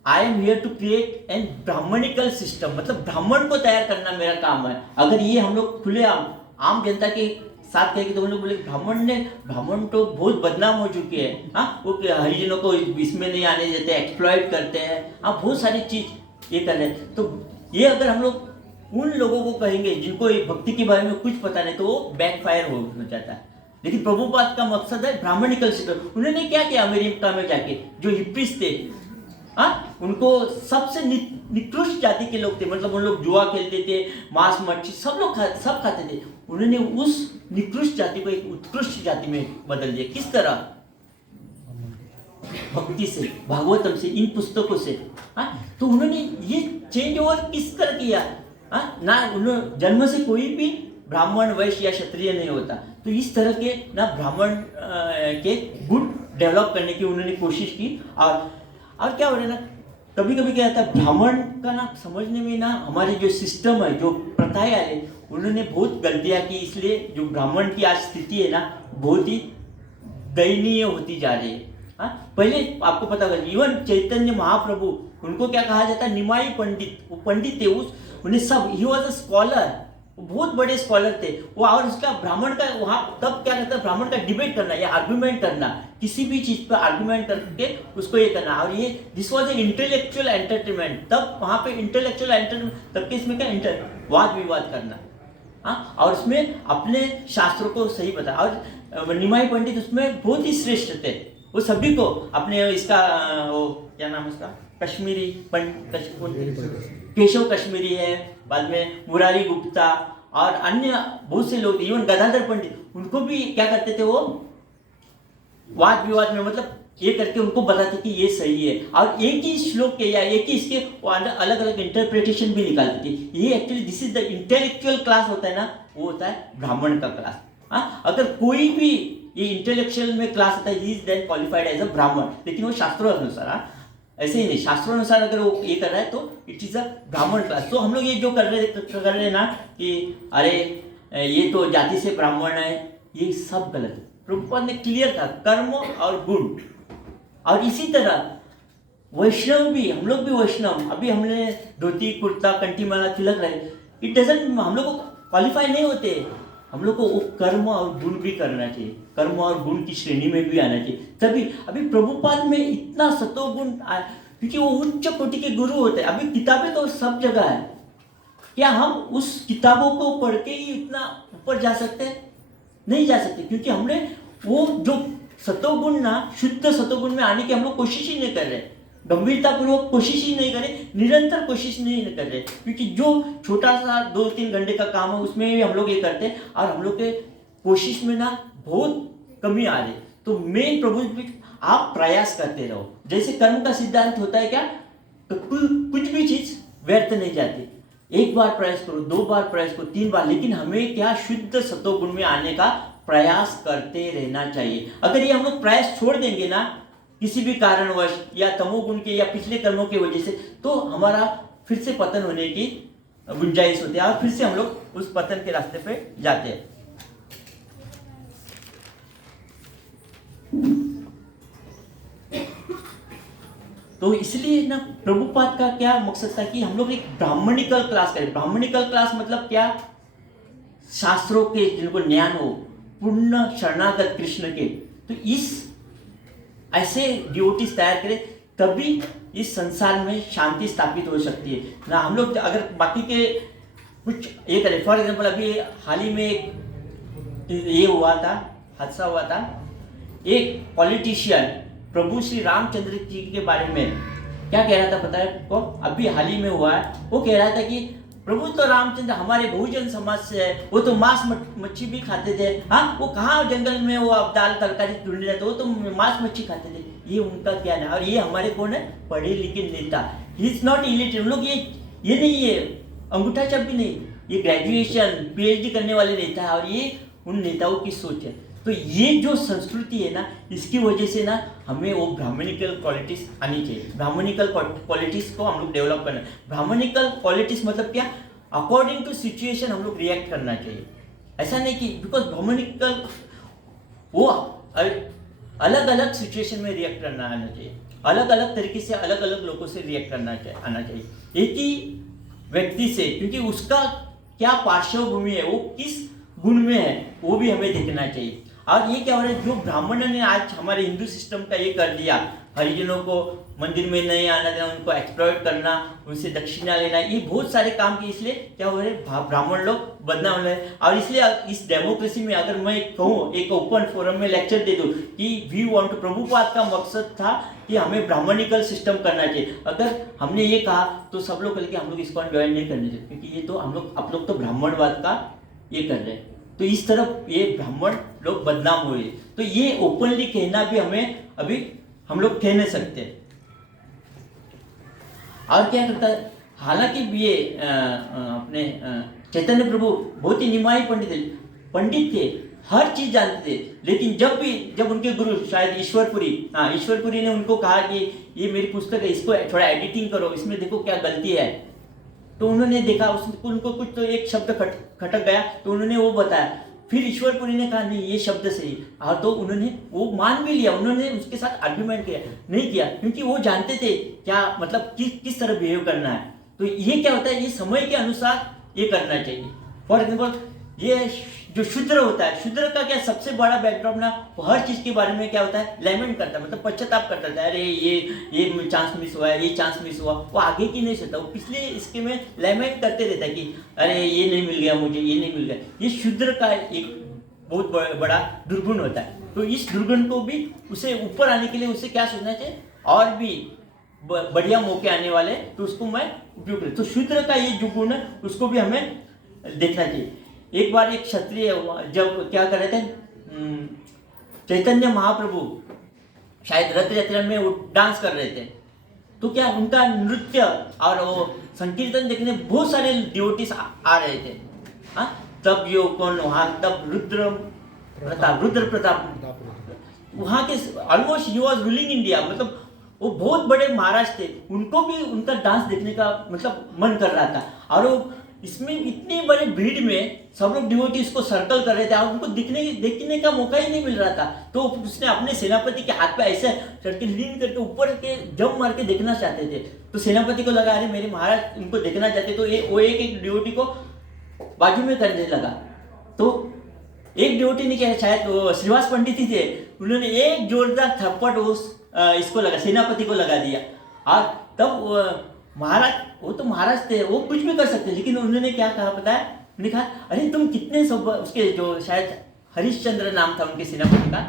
I am here to create an brahmanical system, मतलब ब्राह्मण को तैयार करना मेरा काम है। अगर ये हम लोग खुले आम जनता के साथ कहेंगे तो हम लोग बोले ब्राह्मण तो बहुत बदनाम हो चुके हैं। हाँ, वो हरिजनों को इसमें नहीं आने देते, एक्सप्लॉइट करते हैं, हाँ बहुत सारी चीज ये कर रहे हैं। तो ये अगर हम लोग उन लोगों को कहेंगे जिनको भक्ति के बारे में कुछ पता नहीं, तो वो बैकफायर हो जाता है। लेकिन प्रभुपाद का मकसद है ब्राह्मणिकल सिस्टम। उन्होंने क्या किया, अमेरिका में जाके जो हिप्पीज थे, उनको सबसे निकृष्ट जाति के लोग थे, मतलब उन लोग जुआ खेलते थे, मांस मच्छी सब लोग सब खाते थे। उन्होंने उस निकृष्ट जाति को एक उत्कृष्ट जाति में बदल दिया। किस तरह, भक्ति से, भागवतम से, इन पुस्तकों से। तो उन्होंने ये चेंज ओवर किस तरह किया। ना उन्होंने जन्म से कोई भी ब्राह्मण, वैश्य या क्षत्रिय नहीं होता। तो इस तरह के ना ब्राह्मण के गुण डेवलप करने की उन्होंने कोशिश की। और क्या हो रहा है ना, कभी कभी क्या होता है, ब्राह्मण का ना समझने में ना हमारे जो सिस्टम है, जो प्रथाएं आए, उन्होंने बहुत गलतियां की। इसलिए जो ब्राह्मण की आज स्थिति है ना, बहुत ही दयनीय होती जा रही है। पहले आपको पता होगा, इवन चैतन्य महाप्रभु, उनको क्या कहा जाता है, निमाई पंडित। वो पंडित थे, उन्हें सब, ही वॉज अ स्कॉलर, बहुत बड़े स्कॉलर थे वो। और उसका ब्राह्मण का वहां तब क्या करता है, ब्राह्मण का डिबेट करना या आर्गुमेंट करना, किसी भी चीज पर आर्गुमेंट करके उसको ये करना। और ये this was a intellectual entertainment. तब वहां पे इंटेलेक्चुअल एंटरटेनमेंट, तब के इसमें क्या वाद विवाद करना, और उसमें अपने शास्त्रों को सही बता। और निमाई पंडित उसमें बहुत ही श्रेष्ठ थे। वो सभी को अपने इसका वो क्या नाम उसका, कश्मीरी केशव कश्मीरी है, बाद में मुरारी गुप्ता और अन्य बहुत से लोग, इवन गदाधर पंडित, उनको भी क्या करते थे, वो वाद विवाद में मतलब ये करके उनको बताते कि ये सही है। और एक ही श्लोक के या एक ही इसके अलग अलग इंटरप्रिटेशन भी निकालते थे। ये actually this is the intellectual class होता है ना, वो होता है ब्राह्मण का क्लास। अगर कोई भी ये इंटेलेक्चुअल में क्लास होता है, he is then qualified as a Brahmin. लेकिन वो शास्त्रों अनुसार, ऐसे ही नहीं, शास्त्रों अनुसार अगर वो ये कर रहा है तो इट इज अ ब्राह्मण क्लास। तो हम लोग ये जो कर रहे हैं ना कि अरे ये तो जाति से ब्राह्मण है, ये सब गलत है। प्रभुपाद ने क्लियर था, कर्म और गुण। और इसी तरह वैष्णव भी, हम लोग भी वैष्णव, अभी हमने धोती कुर्ता कंठी माला तिलक रहे, इट डजंट, हम लोग को क्वालिफाई नहीं होते। हम लोग को वो कर्म और गुण भी करना चाहिए, कर्म और गुण की श्रेणी में भी आना चाहिए। तभी अभी प्रभुपाद में इतना सतोगुण, क्योंकि वो उच्च कोटि के गुरु होते हैं। अभी किताबें तो सब जगह है, क्या हम उस किताबों को पढ़ के ही इतना ऊपर जा सकते हैं? नहीं जा सकते, क्योंकि हमने वो जो सतोगुण ना, शुद्ध सतोगुण में आने की हम लोग कोशिश ही नहीं कर रहे, गंभीरतापूर्वक कोशिश ही नहीं करें, निरंतर कोशिश नहीं कर रहे। क्योंकि जो छोटा सा 2-3 घंटे का काम है उसमें भी हम लोग ये करते हैं, और हम लोग के कोशिश में ना बहुत कमी आ रही। तो मेन प्रभु, आप प्रयास करते रहो। जैसे कर्म का सिद्धांत होता है क्या, तो कुछ भी चीज व्यर्थ नहीं जाती। एक बार प्रयास करो, 2 बार प्रयास करो, 3 बार, लेकिन हमें क्या, शुद्ध सतोगुण में आने का प्रयास करते रहना चाहिए। अगर ये हम लोग प्रयास छोड़ देंगे ना, किसी भी कारणवश या तमोगुण के या पिछले कर्मों की वजह से, तो हमारा फिर से पतन होने की गुंजाइश होती है, और फिर से हम लोग उस पतन के रास्ते पे जाते हैं। तो इसलिए ना प्रभुपाद का क्या मकसद था कि हम लोग एक ब्राह्मणिकल क्लास करें। ब्राह्मणिकल क्लास मतलब क्या, शास्त्रों के जिनको ज्ञान हो, पूर्ण शरणागत कृष्ण के। तो इस ऐसे डिवोटीज तैयार करें, तभी इस संसार में शांति स्थापित हो सकती है ना। हम लोग अगर बाकी के कुछ ये करें, फॉर एग्जाम्पल अभी हाल ही में एक ये हुआ था हादसा हुआ था। एक पॉलिटिशियन प्रभु श्री रामचंद्र जी के बारे में क्या कह रहा था पता है आपको? अभी हाल ही में हुआ है। वो कह रहा था कि प्रभु तो रामचंद्र हमारे बहुजन समाज से है, वो तो मांस मच्छी भी खाते थे। हाँ, वो कहाँ जंगल में वो अब दाल तरकारी ढूंढ रहे थे, वो तो मांस मच्छी खाते थे। ये उनका क्या है। और ये हमारे कौन है? पढ़े लिखे नेता। He is not illiterate. हम लोग ये नहीं है अंगूठा छाप भी नहीं, ये ग्रेजुएशन पीएचडी करने वाले नेता है। और ये उन नेताओं की सोच है। तो ये जो संस्कृति है ना, इसकी वजह से ना हमें वो ब्राह्मणिकल क्वालिटीज आनी चाहिए। ब्राह्मणिकल क्वालिटीज को हम लोग डेवलप करना है। ब्राह्मणिकल क्वालिटीज मतलब क्या? अकॉर्डिंग टू सिचुएशन हम लोग रिएक्ट करना चाहिए। ऐसा नहीं कि बिकॉज ब्राह्मणिकल वो अलग अलग सिचुएशन में रिएक्ट करना आना चाहिए, अलग अलग तरीके से अलग अलग लोगों से रिएक्ट करना आना चाहिए। एक ही व्यक्ति से, क्योंकि उसका क्या पार्श्वभूमि है, वो किस गुण में है, वो भी हमें देखना चाहिए। और ये क्या हो रहा है, जो ब्राह्मणों ने आज हमारे हिंदू सिस्टम का ये कर दिया, हरिजनों को मंदिर में नहीं आना देना, उनको एक्सप्लॉइट करना, उनसे दक्षिणा लेना, ये बहुत सारे काम किए। इसलिए क्या हो रहे हैं, ब्राह्मण लोग बदनाम हो रहे हैं। और इसलिए इस डेमोक्रेसी में अगर मैं कहूँ, एक ओपन फोरम में लेक्चर दे दूँ कि वी वांट टू, प्रभुपाद का मकसद था कि हमें ब्राह्मणिकल सिस्टम करना चाहिए। अगर हमने ये कहा तो सब लोग कल के हम लोग इसको ज्वाइन नहीं करने चाहिए, क्योंकि ये तो हम लोग, आप लोग तो ब्राह्मणवाद का ये कर रहे हैं, तो इस तरफ ये ब्राह्मण लोग बदनाम हुए। तो ये ओपनली कहना भी हमें अभी हम लोग कह नहीं सकते। और क्या करता है, हालांकि ये अपने चैतन्य प्रभु बहुत ही निमाई पंडित थे, हर चीज जानते थे। लेकिन जब उनके गुरु शायद ईश्वरपुरी ने उनको कहा कि ये मेरी पुस्तक है, इसको थोड़ा एडिटिंग करो, इसमें देखो क्या गलती है। तो उन्होंने देखा, उनको कुछ तो एक शब्द खटक गया, तो उन्होंने वो बताया। फिर ईश्वरपुरी ने कहा नहीं ये शब्द सही। और तो उन्होंने वो मान भी लिया, उन्होंने उसके साथ आर्ग्यूमेंट नहीं किया, क्योंकि वो जानते थे क्या मतलब किस तरह बिहेव करना है। तो ये क्या होता है, ये समय के अनुसार ये करना चाहिए। फॉर एग्जाम्पल, ये जो शूद्र होता है, शूद्र का क्या सबसे बड़ा बैकड्रॉप ना, वो हर चीज के बारे में क्या होता है, लेमेंट करता है, मतलब पश्चाताप करता है। अरे ये चांस मिस हुआ है, ये चांस मिस हुआ। वो आगे की नहीं सोचता, वो पिछले इसके में लेमेंट करते रहता है कि अरे ये नहीं मिल गया मुझे, ये नहीं मिल गया। ये शूद्र का एक बहुत बड़ा दुर्गुण होता है। तो इस दुर्गुण को भी उसे ऊपर आने के लिए उसे क्या सोचना चाहिए, और भी बढ़िया मौके आने वाले, तो उसको मैं उपयोग करूँ। तो शूद्र का ये जो गुण है उसको भी हमें देखना चाहिए। एक बार एक क्षत्रिय जब क्या कर रहे थे, चैतन्य महाप्रभु शायद रथ यात्रा में वो डांस कर रहे थे, तो क्या उनका नृत्य और वो संकीर्तन देखने बहुत सारे डिवोटीज आ रहे थे। हाँ, तब यो कौन वहाँ, तब रुद्र प्रताप वहाँ के almost he was ruling India, मतलब वो बहुत बड़े महाराज थे। उनको भी उनका डांस देखने का मतलब मन कर रहा था। और वो इसमें इतनी बड़ी भीड़ में सब लोग डिवोटी इसको सर्कल कर रहे थे, और उनको देखने का मौका ही नहीं मिल रहा था। तो उसने अपने सेनापति के हाथ पे ऐसे चढ़के लीन करके ऊपर के जंप मार के देखना चाहते थे। तो सेनापति को लगा अरे मेरे महाराज उनको देखना चाहते, तो वो एक डिवोटी को बाजू में करने लगा। तो एक डिवोटी ने क्या, शायद वो श्रीवास पंडित ही थे, उन्होंने एक जोरदार थप्पड़ इसको लगा, सेनापति को लगा दिया। और तब महाराज, वो तो महाराज थे, वो कुछ भी कर सकते, लेकिन उन्होंने क्या कहा पता है, उन्होंने कहा अरे तुम कितने उसके जो शायद हरिश्चंद्र नाम था उनके सेनापति का,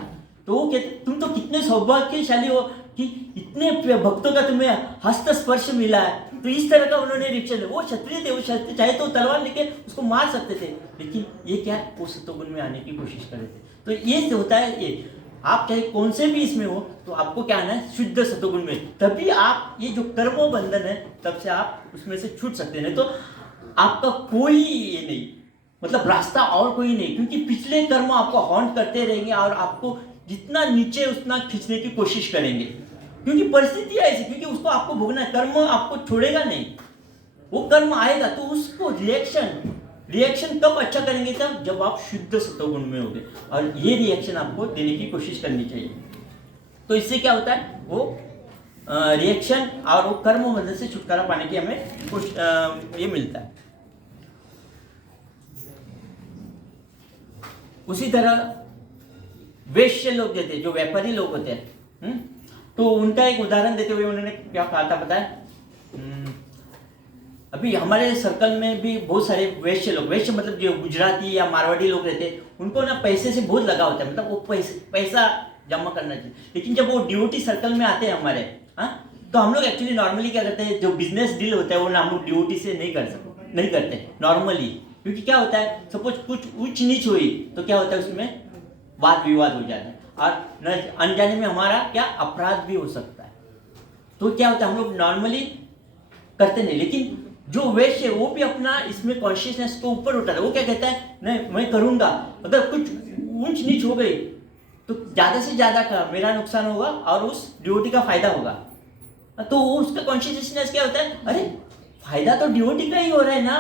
तो वो कहते तुम तो कितने सौभाग्यशाली हो कि इतने भक्तों का तुम्हें हस्त स्पर्श मिला है। तो इस तरह का उन्होंने रिएक्शन, वो क्षत्रिय थे, वो क्षत्रिय चाहे तो तलवार लेके उसको मार सकते थे, लेकिन ये क्या, वो सतोगुण में आने की कोशिश कर रहे थे। तो ये होता है, ये आप चाहे कौन से भी इसमें हो, तो आपको क्या आना है, शुद्ध सतोगुण में, तभी आप ये जो कर्मो बंधन है तब से आप उसमें से छूट सकते हैं। तो आपका कोई ये नहीं, मतलब रास्ता और कोई नहीं, क्योंकि पिछले कर्म आपको हॉन्ट करते रहेंगे और आपको जितना नीचे उतना खींचने की कोशिश करेंगे, क्योंकि परिस्थिति ऐसी, क्योंकि उसको आपको भोगना है, कर्म आपको छोड़ेगा नहीं। वो कर्म आएगा तो उसको रिएक्शन कब अच्छा करेंगे, तब जब आप शुद्ध सतोगुण में होंगे, और ये रिएक्शन आपको देने की कोशिश करनी चाहिए। तो इससे क्या होता है, वो रिएक्शन और वो कर्म बंधन से छुटकारा पाने की हमें ये मिलता है। उसी तरह वैश्य लोग जो थे, जो व्यापारी लोग होते हैं, तो उनका एक उदाहरण देते हुए उन्होंने क्या कहा था पता है, अभी हमारे सर्कल में भी बहुत सारे वैश्य लोग, वैश्य मतलब जो गुजराती या मारवाड़ी लोग रहते हैं, उनको ना पैसे से बहुत लगा होता है, मतलब वो पैसा जमा करना चाहिए। लेकिन जब वो डिवोटी सर्कल में आते हैं हमारे, हाँ, तो हम लोग एक्चुअली नॉर्मली क्या करते हैं, जो बिजनेस डील होता है वो ना हम लोग डिवोटी से नहीं करते नॉर्मली। क्योंकि क्या होता है, सपोज कुछ ऊंच नीच हुई तो क्या होता है, उसमें वाद विवाद हो जाता है और न अनजाने में हमारा क्या अपराध भी हो सकता है। तो क्या होता है, हम लोग नॉर्मली करते नहीं। लेकिन जो वैश्य है वो भी अपना इसमें कॉन्शियसनेस को ऊपर उठाता है। वो क्या कहता है, नहीं मैं करूंगा, अगर कुछ ऊंच नीच हो गई तो ज्यादा से ज्यादा का मेरा नुकसान होगा और उस डिवोटी का फायदा होगा। तो वो उसका कॉन्शियसनेस क्या होता है, अरे फायदा तो डिवोटी का ही हो रहा है ना,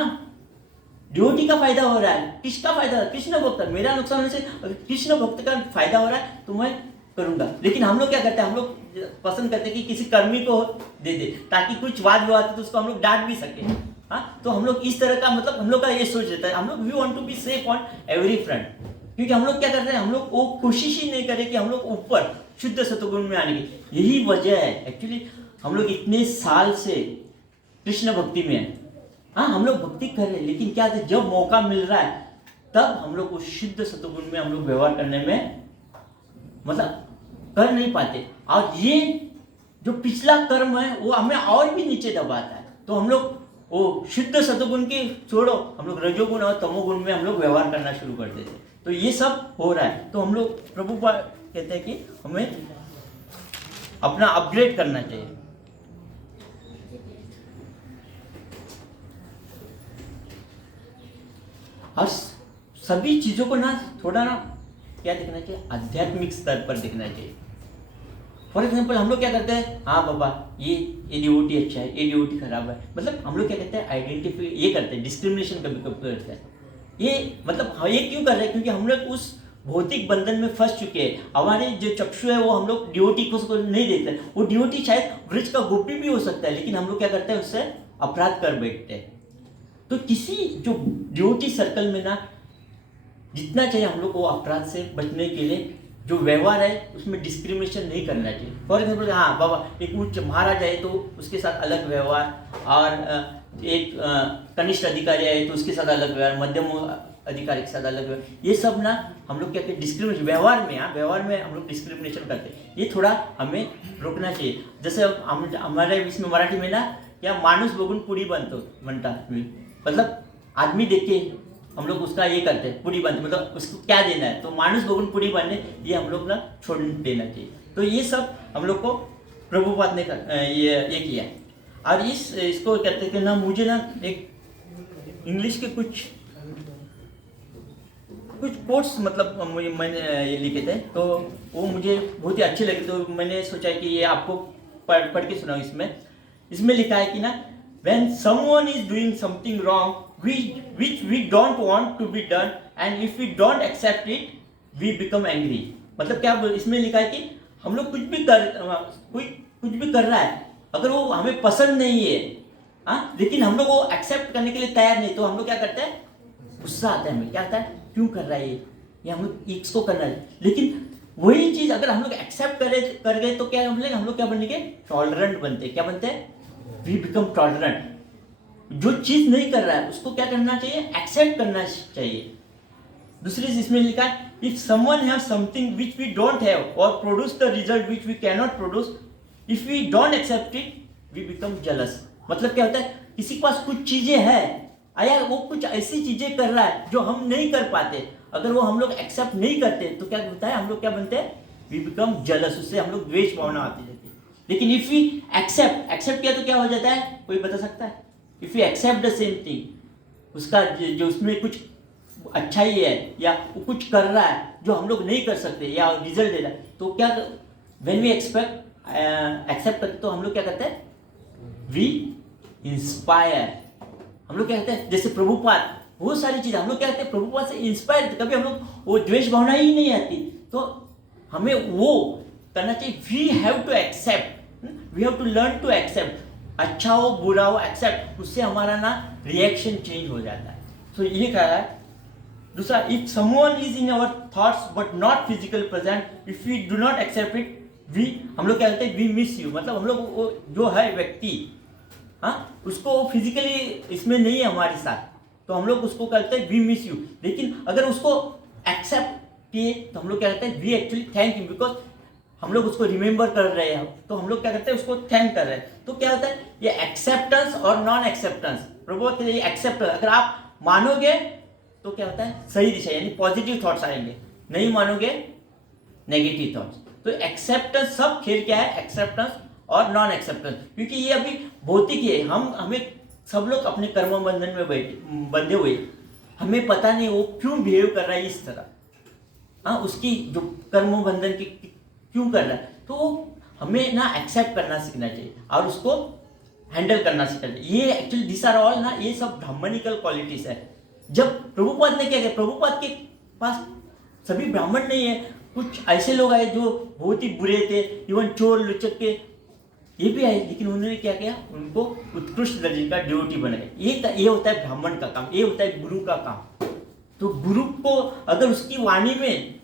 डिवोटी का फायदा हो रहा है, किसका फायदा, कृष्ण भक्त, मेरा नुकसान होने से कृष्ण भक्त का फायदा हो रहा है तो मैं करूंगा। लेकिन हम लोग क्या करते हैं, हम लोग पसंद करते हैं कि किसी कर्मी को दे दे ताकि कुछ वाद विवाद तो उसको हम लोग डांट भी सके। हाँ, तो हम लोग इस तरह का, मतलब हम लोग का ये सोच रहता है, हम लोग we want to be safe on every front. क्योंकि हम लोग क्या करते हैं, हम लोग वो कोशिश ही नहीं करें कि हम लोग ऊपर शुद्ध सतगुण में आने की। यही वजह है एक्चुअली हम लोग इतने साल से कृष्ण भक्ति में है। हाँ, हम लोग भक्ति कर रहे हैं, लेकिन क्या है, जब मौका मिल रहा है तब हम लोग उस शुद्ध सतगुण में हम लोग व्यवहार करने में मतलब कर नहीं पाते। और ये जो पिछला कर्म है वो हमें और भी नीचे दबाता है। तो हम लोग वो शुद्ध सतगुण के छोड़ो, हम लोग रजोगुण और तमोगुण में हम लोग व्यवहार करना शुरू कर देते हैं। तो ये सब हो रहा है। तो हम लोग प्रभु कहते हैं कि हमें अपना अपग्रेड करना चाहिए। और सभी चीजों को ना थोड़ा ना क्या देखना चाहिए, आध्यात्मिक स्तर पर देखना चाहिए। फॉर एग्जाम्पल हम लोग क्या करते हैं, हाँ बाबा ये डिवोटी अच्छा है, ये डिवोटी खराब है, मतलब हम लोग क्या कहते हैं, आइडेंटिफाई ये करते हैं, डिस्क्रिमिनेशन कभी कभी करते हैं। ये मतलब हम ये क्यों कर रहे हैं, क्योंकि हम लोग उस भौतिक बंधन में फंस चुके हैं। हमारे जो चक्षु है वो हम लोग डिवोटी को नहीं देते। वो डिवोटी शायद वृक्ष का गोपी भी हो सकता है, लेकिन हम लोग क्या करते हैं, उससे अपराध कर बैठते हैं। तो किसी जो डिवोटी सर्कल में ना जितना चाहिए हम लोग को अपराध से बचने के लिए जो व्यवहार है उसमें डिस्क्रिमिनेशन नहीं करना चाहिए। फॉर एग्जाम्पल, हाँ बाबा एक उच्च महाराज है तो उसके साथ अलग व्यवहार, और एक कनिष्ठ अधिकारी है तो उसके साथ अलग व्यवहार, मध्यम अधिकारी के साथ अलग व्यवहार, ये सब ना हम लोग क्या कहते हैं डिस्क्रिमिनेशन व्यवहार में। हाँ, व्यवहार में हम लोग डिस्क्रिमिनेशन करते हैं, ये थोड़ा हमें रोकना चाहिए। जैसे हमारे इसमें मराठी में ना क्या माणूस बघून पुडी बनता, मतलब आदमी देख के हम लोग उसका ये करते हैं, पुड़ी बनते, मतलब उसको क्या देना है, तो मानुष बगुन पुड़ी बनने ये हम लोग ना छोड़ देना चाहिए। तो ये सब हम लोग को प्रभुपाद ने ये किया। और इसको कहते कि ना मुझे ना एक इंग्लिश के कुछ कोट्स मतलब मैंने ये लिखे थे, तो वो मुझे बहुत ही अच्छे लगे, तो मैंने सोचा कि ये आपको पढ़ के सुनाऊं। इसमें लिखा है कि ना, when someone is doing something wrong which we don't want to be done, and if we don't accept it we become angry। मतलब क्या इसमें लिखा है कि हम लोग कुछ भी कर रहा है, अगर वो हमें पसंद नहीं है, हाँ, लेकिन हम लोग वो एक्सेप्ट करने के लिए तैयार नहीं, तो हम लोग क्या करते हैं, गुस्सा आता है हमें, क्या आता है, क्यों कर रहा है ये हम लोग इसको करना है। लेकिन वही चीज अगर हम लोग एक्सेप्ट कर गए तो क्या हम लोग क्या बनेंगे, टॉलरेंट बनते। क्या बनते हैं, वी बिकम टॉलरेंट। जो चीज नहीं कर रहा है उसको क्या करना चाहिए, एक्सेप्ट करना चाहिए। दूसरी इसमें लिखा है, if someone have something which we don't have और produce the result which we can not produce, if we don't accept it we become jealous. मतलब क्या होता है, किसी के पास कुछ चीजें है, आया वो कुछ ऐसी चीजें कर रहा है जो हम नहीं कर पाते, अगर वो हम लोग एक्सेप्ट नहीं करते तो क्या होता है, हम लोग क्या बनते हैं, वी बिकम जेलस। उससे हम लोग द्वेष भावना आती है। लेकिन इफ वी एक्सेप्ट किया तो क्या हो जाता है, कोई बता सकता है, if you accept the same thing, उसका जो उसमें कुछ अच्छाई है या वो कुछ कर रहा है जो हम लोग नहीं कर सकते या रिजल्ट दे रहा है, तो क्या व्हेन वी एक्सेप्ट करते तो हम लोग क्या करते हैं, वी इंस्पायर। हम लोग क्या कहते हैं, जैसे प्रभुपाद, बहुत सारी चीजें हम लोग क्या कहते हैं, प्रभुपाद से इंस्पायर, कभी हम लोग वो द्वेष भावना ही नहीं आती। तो हमें वो करना चाहिए, we have to accept, we have to learn to accept. अच्छा हो बुरा हो एक्सेप्ट, उससे हमारा ना रिएक्शन चेंज हो जाता है। तो ये कह रहा है। दूसरा, if someone is in our thoughts but not physical present, if we do not accept it, हम लोग क्या कहते हैं, वी मिस यू। मतलब हम लोग जो है व्यक्ति हाँ, उसको फिजिकली इसमें नहीं है हमारे साथ, तो हम लोग उसको कहते हैं वी मिस यू। लेकिन अगर उसको एक्सेप्ट किए तो हम लोग क्या कहते हैं, we actually thank you, because हम लोग उसको रिमेंबर कर रहे हैं, तो हम लोग क्या करते हैं, उसको थैंक कर रहे हैं। तो क्या होता है, ये एक्सेप्टेंस और नॉन एक्सेप्टेंस, प्रभु के लिए एक्सेप्टेंस, अगर आप मानोगे तो क्या होता है, सही दिशा यानी पॉजिटिव थॉट्स आएंगे, नहीं मानोगे नेगेटिव थॉट्स। तो एक्सेप्टेंस, सब खेल क्या है, एक्सेप्टेंस और नॉन एक्सेप्टेंस, क्योंकि ये अभी भौतिक है। हमें सब लोग अपने कर्म बंधन में बंधे हुए, हमें पता नहीं वो क्यों बिहेव कर रहा है इस तरह, हाँ, उसकी जो कर्म बंधन की क्यों कर रहा है, तो हमें ना एक्सेप्ट करना सीखना चाहिए और उसको हैंडल करना सीखना चाहिए। ये एक्चुअली दिस आर ऑल ना, ये सब ब्राह्मणिकल क्वालिटीज है। जब प्रभुपाद ने क्या किया, प्रभुपाद के पास सभी ब्राह्मण नहीं है, कुछ ऐसे लोग आए जो बहुत ही बुरे थे, इवन चोर लुचक के ये भी आए, लेकिन उन्होंने क्या किया, उनको उत्कृष्ट दर्जे का ड्यूटी बनाया। ये होता है ब्राह्मण का काम, ये होता है गुरु का काम। तो गुरु को अगर उसकी वाणी में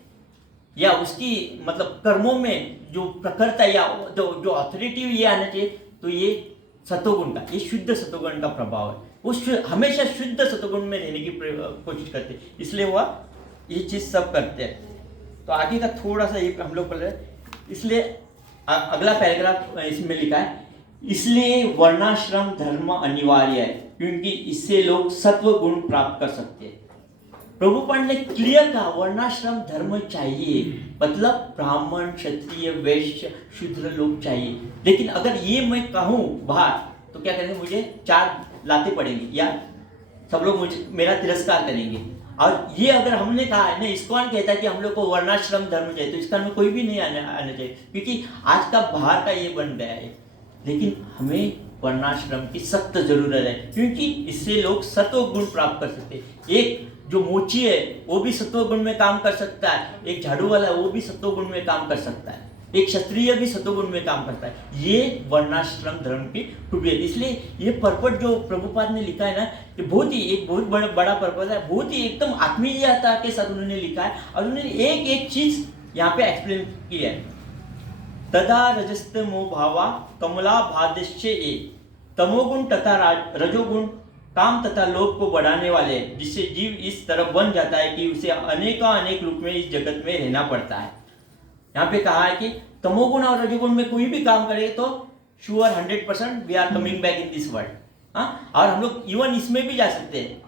या उसकी मतलब कर्मों में जो प्रखरता या जो अथॉरिटी ये आना चाहिए, तो ये सतोगुण का, ये शुद्ध सतोगुण का प्रभाव है। वो हमेशा शुद्ध सतोगुण में रहने की कोशिश करते हैं, इसलिए वह ये चीज सब करते हैं। तो आगे का थोड़ा सा ये हम लोग पढ़ रहे हैं, इसलिए अगला पैराग्राफ इसमें लिखा है, इसलिए वर्णाश्रम धर्म अनिवार्य है, क्योंकि इससे लोग सत्व गुण प्राप्त कर सकते हैं। प्रभुपाद ने क्लियर कहा, वर्णाश्रम धर्म चाहिए, मतलब ब्राह्मण क्षत्रिय वैश्य शूद्र लोग चाहिए। लेकिन अगर ये मैं कहूँ बाहर, तो क्या करेंगे, मुझे 4 लाते पड़ेंगे या सब लोग मुझे मेरा तिरस्कार करेंगे। और ये अगर हमने कहा है ना, इस्कॉन कहता है कि हम लोग को वर्णाश्रम धर्म चाहिए, तो इसका में कोई भी नहीं आना चाहिए, क्योंकि आज का बाहर का ये बन गया है। लेकिन हमें वर्णाश्रम की सख्त जरूरत है, क्योंकि इससे लोग सत्व गुण प्राप्त कर सकते हैं। एक जो मोची है वो भी सत्व गुण में काम कर सकता है, एक झाड़ू वाला है वो भी सत्व गुण में काम कर सकता है, एक क्षत्रिय भी सत्व गुण में काम करता है। ये वर्णाश्रम धर्म की खूबियत। इसलिए ये पर्पट जो प्रभुपाद ने लिखा है ना, ये बहुत बड़ा पर्पट है, बहुत ही एकदम आत्मीयता के साथ उन्होंने लिखा है, और उन्होंने एक एक चीज यहाँ पे एक्सप्लेन की है। तदा रजस्तमो भावा कमला भादश्य ए, तमोगुण तथा रजोगुण काम तथा लोभ को बढ़ाने वाले, जिससे जीव इस तरफ बन जाता है कि उसे अनेक रूप में इस जगत में रहना पड़ता है। यहाँ पे कहा है कि तमोगुण और रजोगुण में कोई भी काम करे तो sure 100% we are coming back in this world. हाँ, और हम लोग इवन इसमें भी जा सकते हैं,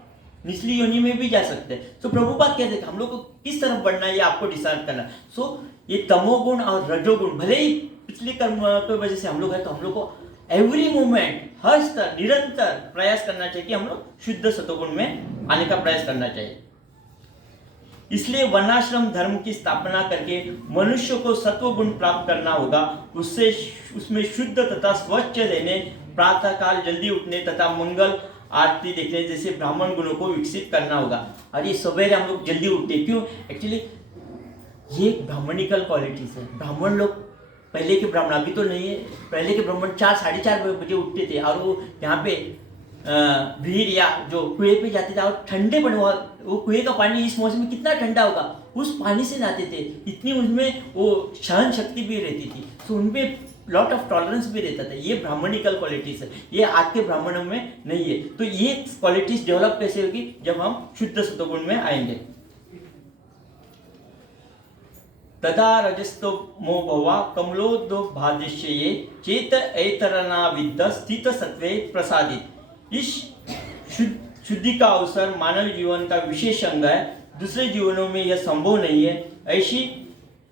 निचली योनि में भी जा सकते हैं। सो प्रभुपाद कहते हैं हम लोग को किस तरफ बढ़ना है, ये आपको डिसाइड करना। सो ये तमोगुण और रजोगुण, भले ही पिछले कर्म की वजह से हम लोग है, तो हम लोग को एवरी मोमेंट, हर स्तर, निरंतर प्रयास करना चाहिए कि हम लोग शुद्ध सतोगुण में आने का प्रयास करना चाहिए। इसलिए वर्णाश्रम धर्म की स्थापना करके मनुष्य को सत्व गुण प्राप्त करना होगा। उसमें शुद्ध तथा स्वच्छ रहने, प्रातः काल जल्दी उठने तथा मंगल आरती देखने जैसे ब्राह्मण गुणों को विकसित करना होगा। और ये सवेरे हम लोग जल्दी उठते क्यों, एक्चुअली ये ब्राह्मणिकल क्वालिटीज है। ब्राह्मण लोग पहले के ब्राह्मण, अभी तो नहीं है, पहले के ब्राह्मण 4 साढ़े 4 बजे उठते थे, और वो यहाँ पे भीड़ या जो कुएं पे जाते थे, और ठंडे पानी, वो कुएं का पानी इस मौसम में कितना ठंडा होगा, उस पानी से नहाते थे। इतनी उनमें वो सहन शक्ति भी रहती थी, तो उनमें लॉट ऑफ टॉलरेंस भी रहता था। ये ब्राह्मणिकल क्वालिटीज है, ये आज के ब्राह्मणों में नहीं है। तो ये क्वालिटीज डेवलप कैसे होगी, जब हम शुद्ध सत्वगुण में आएंगे। तदा रजस्तो मो भवा कमलोदो भादश्ये चेत ऐतरना विद्ध स्थित सत्वे प्रसादित। इस शुद्धि का अवसर मानव जीवन का विशेष अंग है, दूसरे जीवनों में यह संभव नहीं है।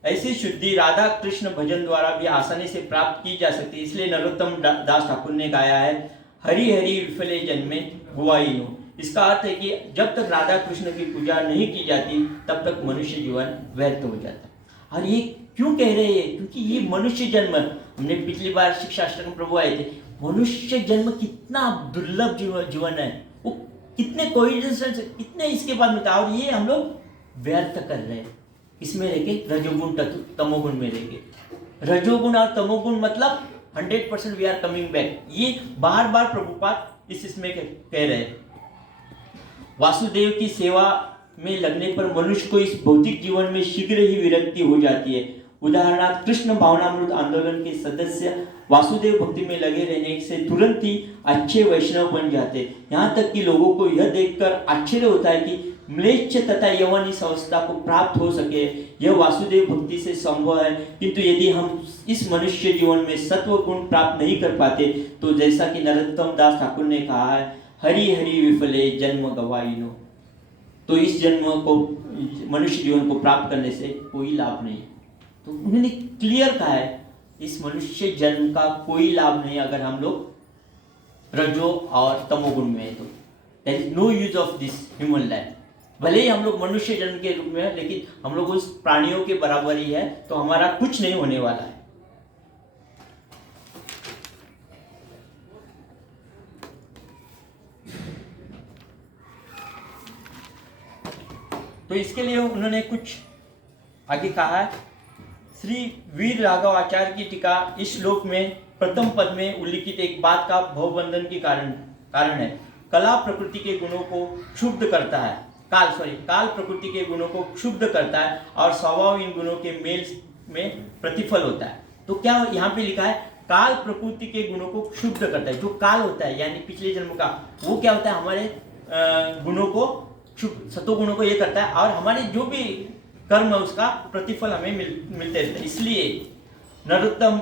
ऐसी शुद्धि राधा कृष्ण भजन द्वारा भी आसानी से प्राप्त की जा सकती है। इसलिए नरोत्तम दास ठाकुर ने गाया है, हरि हरि विफले जन्मे गुआइनो। इसका अर्थ है कि जब तक राधा कृष्ण की पूजा नहीं की जाती, तब तक मनुष्य जीवन व्यर्थ हो जाता है। और ये क्यों कह रहे हैं, क्योंकि ये मनुष्य जन्म, हमने पिछली बार शिक्षा अष्टकम प्रभु आए थे, मनुष्य जन्म कितना दुर्लभ जीवन है, वो कितने कोइंसिडेंस, कितने इसके बाद मिलता है, और ये हम लोग व्यर्थ कर रहे हैं। इसमें रह के रजोगुण तमोगुण में रह के, रजोगुण और तमोगुण मतलब 100% वी आर कमिंग बैक। ये बार बार प्रभुपाद इसमें कह रहे हैं। वासुदेव की सेवा में लगने पर मनुष्य को इस भौतिक जीवन में शीघ्र ही विरक्ति हो जाती है। उदाहरणार्थ कृष्ण भावनामृत आंदोलन के सदस्य वासुदेव भक्ति में लगे रहने से तुरंत ही अच्छे वैष्णव बन जाते। यहाँ तक कि लोगों को यह देखकर आश्चर्य होता है कि म्लेच्छ तथा यवन इस अवस्था को प्राप्त हो सके, यह वासुदेव भक्ति से संभव है। किंतु यदि हम इस मनुष्य जीवन में सत्व गुण प्राप्त नहीं कर पाते तो जैसा कि नरोत्तम दास ठाकुर ने कहा है, हरि हरि विफले जन्म गवाइनो, तो इस जन्म को मनुष्य जीवन को प्राप्त करने से कोई लाभ नहीं। तो उन्होंने क्लियर कहा है इस मनुष्य जन्म का कोई लाभ नहीं अगर हम लोग रजो और तमोगुण में है। तो there is no use of this human life. भले ही हम लोग मनुष्य जन्म के रूप में है, लेकिन हम लोग उस प्राणियों के बराबर ही है, तो हमारा कुछ नहीं होने वाला है। तो इसके लिए उन्होंने कुछ आगे कहा है। श्री वीर राघव आचार्य की टीका इस श्लोक में प्रथम पद में उल्लिखित एक बात का भवबंधन की कारण है। कला प्रकृति के गुणों को क्षुब्ध करता है, काल प्रकृति के गुणों को क्षुब्ध करता है और स्वभाव इन गुणों के मेल में प्रतिफल होता है। तो क्या यहाँ पे लिखा है, काल प्रकृति के गुणों को क्षुब्ध करता है। जो काल होता है यानी पिछले जन्म का, वो क्या होता है, हमारे गुणों को सतो गुणों को ये करता है और हमारे जो भी कर्म है उसका प्रतिफल हमें मिलते रहते हैं। इसलिए नरोत्तम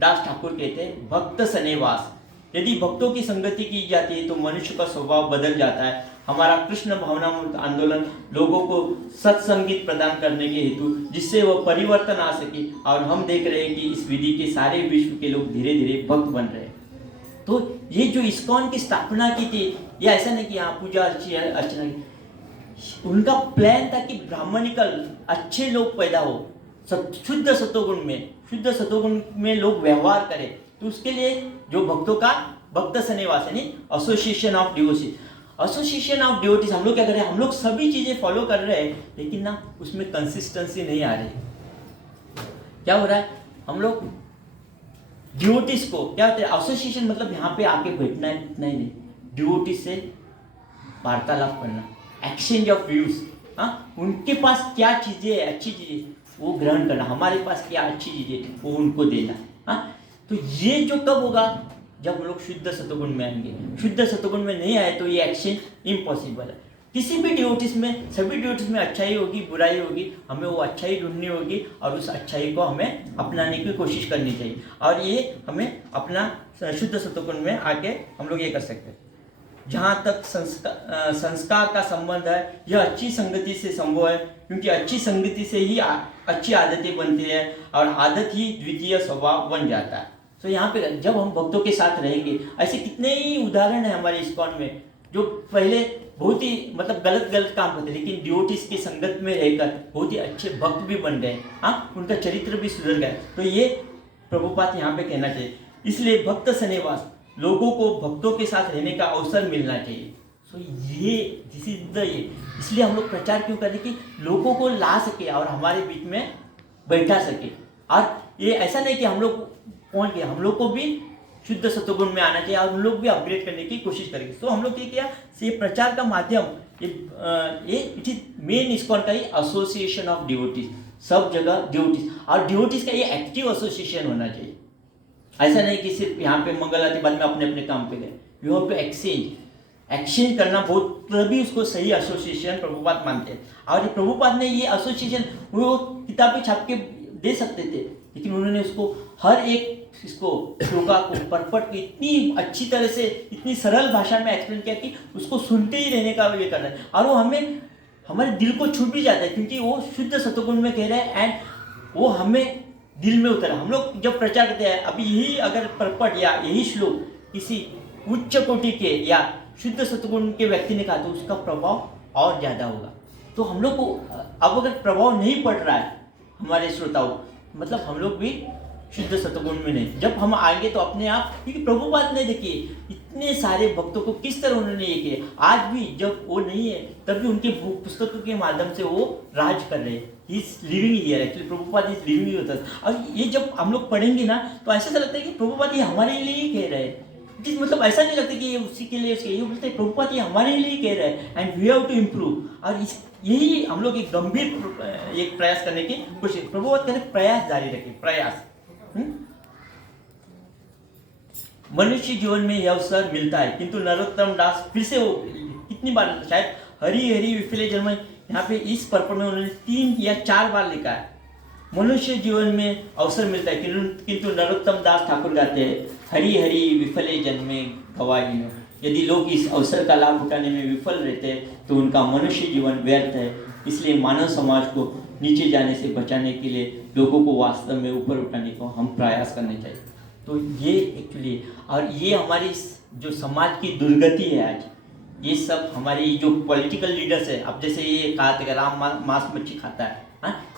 दास ठाकुर कहते हैं भक्त सनेवास, यदि भक्तों की संगति की जाती है तो मनुष्य का स्वभाव बदल जाता है। हमारा कृष्ण भावनामृत आंदोलन लोगों को सत्संगीत प्रदान करने के हेतु, जिससे वह परिवर्तन आ सके, और हम देख रहे हैं कि इस विधि के सारे विश्व के लोग धीरे धीरे भक्त बन रहे हैं। तो ये जो इस्कॉन की स्थापना की थी, ये ऐसा नहीं कि यहाँ पूजा अर्चना की, उनका प्लान था कि ब्राह्मणिकल अच्छे लोग पैदा हो, शुद्ध सतोगुण में लोग व्यवहार करें। तो उसके लिए जो भक्तों का भक्त सनेवास यानी एसोसिएशन ऑफ डिवोटीज, हम लोग क्या कर रहे हैं, हम लोग सभी चीजें फॉलो कर रहे हैं, लेकिन ना उसमें कंसिस्टेंसी नहीं आ रही। क्या हो रहा है, हम लोग डिवोटीज को क्या होता है, एसोसिएशन मतलब यहाँ पे आके बैठना है, इतना ही नहीं, डिवोटीज से वार्तालाप करना, एक्सचेंज ऑफ व्यूज, उनके पास क्या चीजें है, अच्छी चीजें वो ग्रहण करना, हमारे पास क्या अच्छी चीजें वो उनको देना। तो ये जो कब होगा, जब हम लोग शुद्ध सतोगुण में आएंगे। शुद्ध सतोगुण में नहीं आए तो ये एक्सचेंज इम्पॉसिबल है। किसी भी डिवोटीज में, सभी डिवोटीज में अच्छाई होगी, बुराई होगी, हमें वो अच्छाई ढूंढनी होगी और उस अच्छाई को हमें अपनाने की कोशिश करनी चाहिए, और ये हमें अपना शुद्ध सतोगुण में आके हम लोग ये कर सकते हैं। जहाँ तक संस्कार का संबंध है, यह अच्छी संगति से संभव है, क्योंकि अच्छी संगति से ही अच्छी आदतें बनती है और आदत ही द्वितीय स्वभाव बन जाता है। तो यहाँ पे जब हम भक्तों के साथ रहेंगे, ऐसे कितने ही उदाहरण है हमारे इस्कॉन में जो पहले बहुत ही मतलब गलत काम करते, लेकिन डिवोटीज की संगत में रहकर बहुत ही अच्छे भक्त भी बन गए, उनका चरित्र भी सुधर गया। तो ये प्रभुपाद यहाँ पे कहना चाहिए। इसलिए भक्त सनेवास, लोगों को भक्तों के साथ रहने का अवसर मिलना चाहिए। सो ये दिस इज द ये, इसलिए हम लोग प्रचार क्यों करें कि लोगों को ला सके और हमारे बीच में बैठा सके। और ये ऐसा नहीं कि हम लोग पहुंच गए, हम लोग को भी शुद्ध सत्वगुण में आना चाहिए और हम लोग भी अपग्रेड करने की कोशिश करेंगे। तो हम लोग ये किया, ये प्रचार का माध्यम, ये इट इज मेन इस्कॉन का ही एसोसिएशन ऑफ डिवोटीज, सब जगह डिवोटीज, और डिवोटीज का ये एक्टिव एसोसिएशन होना चाहिए। ऐसा नहीं कि सिर्फ यहाँ पे मंगल आते बाद में अपने अपने काम पे गए। यू हैव टू एक्सचेंज करना, बहुत तभी उसको सही एसोसिएशन प्रभुपाद मानते हैं। और प्रभुपाद ने ये एसोसिएशन वो किताबें छाप के दे सकते थे, लेकिन उन्होंने उसको हर एक इसको श्लोका को परपट को इतनी अच्छी तरह से, इतनी सरल भाषा में एक्सप्लेन किया कि उसको सुनते ही रहने का ये कर रहा है, और वो हमें हमारे दिल को छू भी जाता है, क्योंकि वो शुद्ध सत्वगुण में कह रहे हैं एंड वो हमें दिल में उतरा। हम लोग जब प्रचार करते हैं, अभी यही अगर परपट या यही श्लोक किसी उच्च कोटि के या शुद्ध सत्वगुण के व्यक्ति ने कहा तो उसका प्रभाव और ज़्यादा होगा। तो हम लोग को अब अगर प्रभाव नहीं पड़ रहा है हमारे श्रोताओं, मतलब हम लोग भी शुद्ध सत्वगुण में नहीं। जब हम आएंगे तो अपने आप, क्योंकि प्रभुपाद ने देखिए इतने सारे भक्तों को किस तरह उन्होंने ये किया, आज भी जब वो नहीं है तब भी उनके पुस्तकों के माध्यम से वो राज कर रहे हैं। He is living here, actually Prabhupada is living with us. और ये जब हम लोग पढ़ेंगे ना तो ऐसा लगता है कि प्रभुपाद ये हमारे लिए ही कह रहे हैं, जिस मतलब ऐसा नहीं लगता कि ये उसी के लिए, उसके ये बोलते हैं प्रभुपाद ये हमारे लिए कह रहे हैं and we have to improve. और इस यही हम लोग एक गंभीर एक प्रयास करने की कोशिश, प्रभुपाद कहते हैं प्रयास जारी रखें, प्रयास। मनुष्य जीवन में यह अवसर मिलता है, किंतु नरोत्तम दास फिर से वो कितनी बार, शायद हरि हरि विफले जन्म, यहाँ पे इस पर्पण में उन्होंने 3 या 4 बार लिखा है मनुष्य जीवन में अवसर मिलता है, किंतु नरोत्तम दास ठाकुर गाते हैं हरि हरि विफले जन्मे गवाही। यदि लोग इस अवसर का लाभ उठाने में विफल रहते हैं तो उनका मनुष्य जीवन व्यर्थ है। इसलिए मानव समाज को नीचे जाने से बचाने के लिए लोगों को वास्तव में ऊपर उठाने को हम प्रयास करने चाहिए। तो ये एक्चुअली, और ये हमारी जो समाज की दुर्गति है आज, ये सब हमारी जो पॉलिटिकल लीडर्स है, अब जैसे ये कहा था कि राम मांस मच्छी खाता है,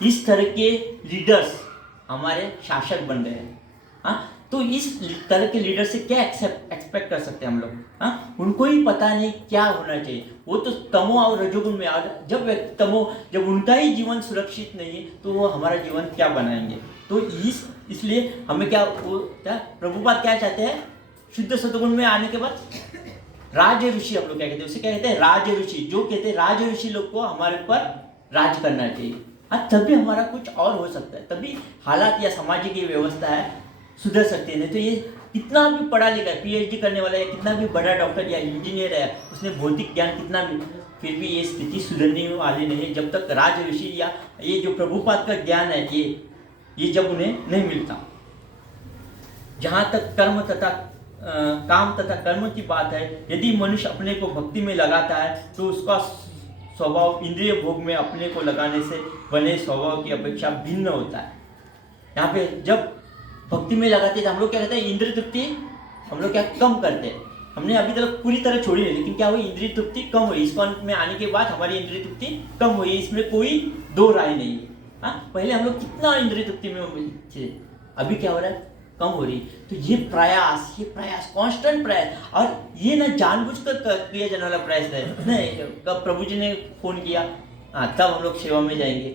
इस तरह के लीडर्स हमारे शासक बन रहे हैं। तो इस तरह के लीडर से क्या एक्सपेक्ट कर सकते हैं हम लोग? उनको ही पता नहीं क्या होना चाहिए, वो तो तमो और रजोगुण में। जब उनका ही जीवन सुरक्षित नहीं है तो वो हमारा जीवन क्या बनाएंगे? तो इसलिए हमें क्या प्रभुपाद क्या चाहते हैं? शुद्ध सतगुण में आने के बाद राज ऋषि, हम लोग क्या कहते हैं, उसे क्या कहते हैं? राज ऋषि। जो कहते हैं राज ऋषि लोग को हमारे ऊपर राज करना चाहिए, तभी हमारा कुछ और हो सकता है, तभी हालात या सामाजिक ये व्यवस्था है सुधर सकती है। नहीं तो ये कितना भी पढ़ा लिखा है, PhD करने वाला है, कितना भी बड़ा डॉक्टर या इंजीनियर है, उसने भौतिक ज्ञान कितना भी, फिर भी ये स्थिति सुधरने वाली नहीं है जब तक राज ऋषि या ये जो प्रभुपाद का ज्ञान है ये जब उन्हें नहीं मिलता। जहाँ तक कर्म तथा काम तथा कर्म की बात है, यदि मनुष्य अपने को भक्ति में लगाता है तो उसका स्वभाव इंद्रिय भोग में अपने को लगाने से बने स्वभाव की अपेक्षा भिन्न होता है। यहाँ पे जब भक्ति में लगाते हैं तो हम लोग क्या कहते हैं? इंद्रिय तृप्ति हम लोग क्या कम करते हैं। हमने अभी तक पूरी तरह छोड़ी नहीं, लेकिन क्या हुई? इंद्रिय तृप्ति कम हुई। इस्कॉन में आने के बाद हमारी इंद्रिय तृप्ति कम हुई, इसमें कोई दो राय नहीं है। पहले हम लोग कितना इंद्रिय तृप्ति में थे, अभी क्या हो रहा है? कम हो रही। तो ये प्रयास कांस्टेंट प्रयास, और ये ना जानबूझकर किया जाने वाला प्रयास है नहीं। कब प्रभु जी ने फोन किया, तब हम लोग सेवा में जाएंगे।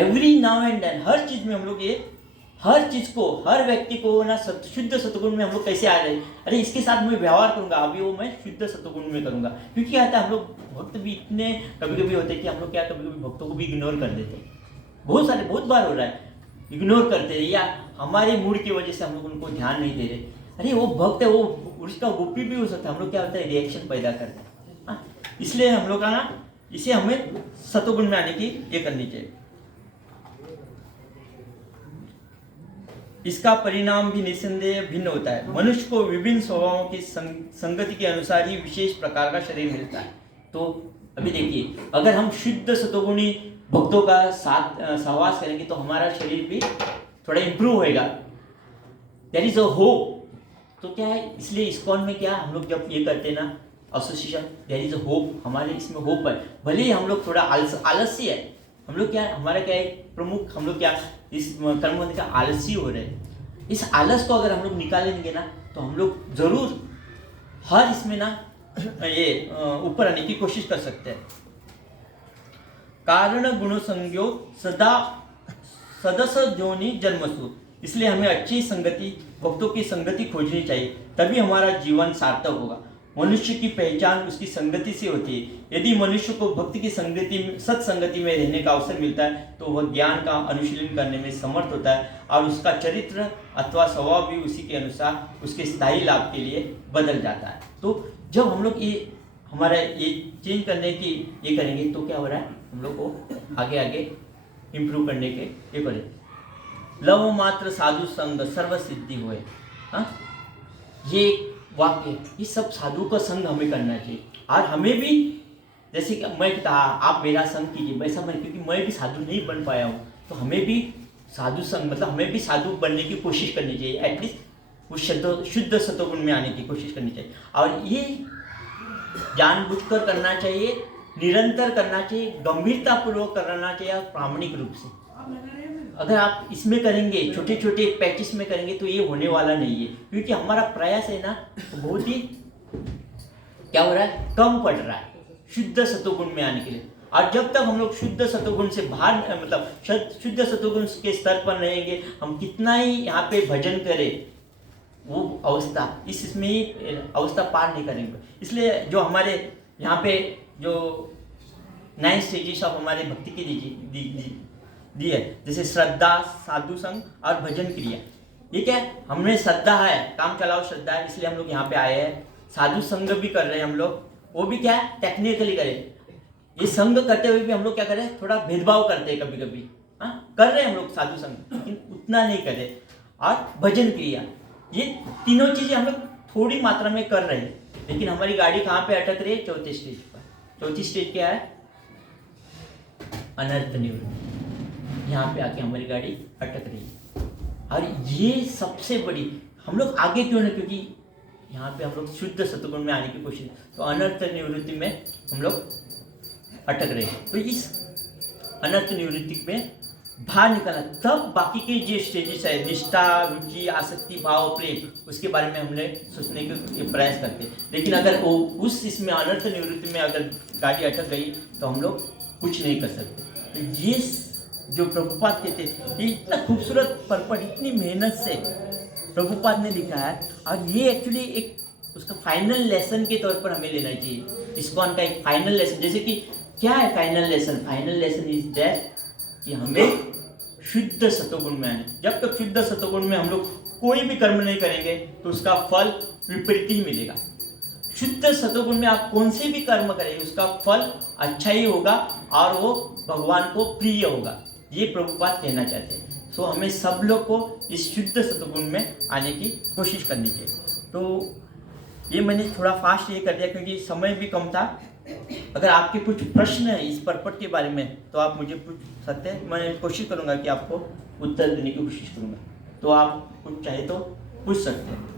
एवरी नाउ एंड देन हर चीज में हम लोग ये हर चीज को, हर व्यक्ति को ना शुद्ध सतगुण में हम लोग कैसे आ रहे? अरे इसके साथ मैं व्यवहार करूंगा, अभी वो मैं शुद्ध सतगुण में करूंगा। क्योंकि क्या है, हम लोग भक्त भी इतने कभी कभी होते हैं कि हम लोग क्या कभी कभी भक्तों को भी इग्नोर कर देते हैं। बहुत बार हो रहा है, इग्नोर करते हैं, या हमारे मूड की वजह से हम लोग उनको ध्यान नहीं दे रहे। अरे वो भक्त है, वो उसका गोपी भी हो सकता है। हम लोग क्या होता है, रिएक्शन पैदा करते हैं। इसलिए हम लोग का ना, इसे हमें सतोगुण में आने की ये करनी चाहिए। इसका परिणाम भी निस्संदेह भिन्न होता है। मनुष्य को विभिन्न स्वभावों की संगति के अनुसार ही विशेष प्रकार का शरीर मिलता है। तो अभी देखिए, अगर हम शुद्ध सतोगुणी भक्तों का साथ सहवास करेंगे तो हमारा शरीर भी थोड़ा इंप्रूव होएगा। There is a hope. तो क्या है, इसलिए इस्कॉन में क्या हम लोग जब ये करते हैं ना association, there is a hope, हमारे इसमें होप है। भले ही हम लोग थोड़ा आलसी है, हम लोग क्या, हमारा क्या है प्रमुख, हम लोग क्या इस कर्म का आलसी हो रहे हैं। इस आलस को अगर हम लोग निकालेंगे ना तो हम लोग जरूर हर इसमें ना ये ऊपर आने की कोशिश कर सकते हैं। कारण गुण संज्ञो सदा सदस जोनि जन्मसु। इसलिए हमें अच्छी संगति, भक्तों की संगति खोजनी चाहिए, तभी हमारा जीवन सार्थक होगा। मनुष्य की पहचान उसकी संगति से होती है। यदि मनुष्य को भक्ति की संगति, सत्संगति में रहने का अवसर मिलता है तो वह ज्ञान का अनुशीलन करने में समर्थ होता है, और उसका चरित्र अथवा स्वभाव भी उसी के अनुसार उसके स्थायी लाभ के लिए बदल जाता है। तो जब हम लोग ये हमारा ये चेंज करने की ये करेंगे तो क्या हो रहा है, हम लोग को आगे आगे इम्प्रूव करने के ये करें। लव मात्र साधु संग सर्व सिद्धि हुए। ये वाक्य, ये सब साधु का संग हमें करना चाहिए। और हमें भी, जैसे कि मैं कहता आप मेरा संग कीजिए, वैसा मैं, क्योंकि मैं भी साधु नहीं बन पाया हूँ, तो हमें भी साधु संग, मतलब हमें भी साधु बनने की कोशिश करनी चाहिए। एटलीस्ट उस शुद्ध सतोगुण में आने की कोशिश करनी चाहिए। और ये जानबूझकर करना चाहिए, निरंतर करना चाहिए, गंभीरतापूर्वक करना चाहिए, और प्रामाणिक रूप से। अगर आप इसमें करेंगे, छोटे छोटे पैचेस में करेंगे, तो ये होने वाला नहीं है। क्योंकि हमारा प्रयास है ना तो बहुत ही क्या हो रहा है, कम पड़ रहा है शुद्ध सतोगुण में आने के लिए। और जब तक हम लोग शुद्ध सतोगुण से बाहर, मतलब शुद्ध सतोगुण के स्तर पर रहेंगे, हम कितना ही यहाँ पे भजन करें, वो अवस्था इसमें ही अवस्था पार नहीं करेंगे। इसलिए जो हमारे यहाँ पे जो 9 स्टेजेस ऑफ हमारे भक्ति की दी है, जैसे श्रद्धा, साधु संग और भजन क्रिया। ये क्या है, हमने श्रद्धा है, काम चलाओ श्रद्धा है, इसलिए हम लोग यहाँ पे आए हैं। साधु संग भी कर रहे हैं हम लोग, वो भी क्या है टेक्निकली करें। ये संग करते हुए भी हम लोग क्या करें, थोड़ा भेदभाव करते हैं कभी कभी, हाँ कर रहे हैं हम लोग साधु संग, लेकिन उतना नहीं करें। और भजन क्रिया, ये तीनों चीजें हम लोग थोड़ी मात्रा में कर रहे हैं, लेकिन हमारी गाड़ी कहाँ पे अटक रही है, चौथे स्टेज पर। चौथी स्टेज क्या है, अनर्थ निवृत्ति। यहाँ पे आके हमारी गाड़ी अटक रही है। और ये सबसे बड़ी, हम लोग आगे क्यों नहीं, क्योंकि यहाँ पे हम लोग शुद्ध सतगुण में आने की कोशिश, तो अनर्थ निवृत्ति में हम लोग अटक रहे हैं। तो इस अनर्थ निवृत्ति में बाहर निकलना, तब बाकी के जो स्टेजेस है, निष्ठा, रुचि, आसक्ति, भाव, प्रेम, उसके बारे में हमने सोचने के प्रयास करते हैं। लेकिन अगर वो उस इसमें अनर्थ निवृत्ति में अगर गाड़ी अटक गई तो हम लोग कुछ नहीं कर सकते। तो ये जो प्रभुपाद कहते हैं, ये इतना खूबसूरत पर्पट, इतनी मेहनत से प्रभुपाद ने लिखा है, और ये एक्चुअली एक उसका फाइनल लेसन के तौर पर हमें लेना चाहिए। इस्कॉन का एक फाइनल लेसन, जैसे कि क्या है final lesson, final lesson is that कि हमें शुद्ध सतोगुण में आने। जब तक शुद्ध सतोगुण में हम लोग कोई भी कर्म नहीं करेंगे तो उसका फल विपरीत ही मिलेगा। शुद्ध सतोगुण में आप कौन से भी कर्म करेंगे उसका फल अच्छा ही होगा और वो भगवान को प्रिय होगा, ये प्रभुपाद कहना चाहते हैं। सो हमें सब लोग को इस शुद्ध सतोगुण में आने की कोशिश करनी चाहिए। तो ये मैंने थोड़ा फास्ट ये कर दिया क्योंकि समय भी कम था। अगर आपके कुछ प्रश्न है इस पर्पट के बारे में तो आप मुझे पूछ सकते हैं, मैं कोशिश करूंगा कि आपको उत्तर देने की कोशिश करूंगा। तो आप कुछ चाहे तो पूछ सकते हैं।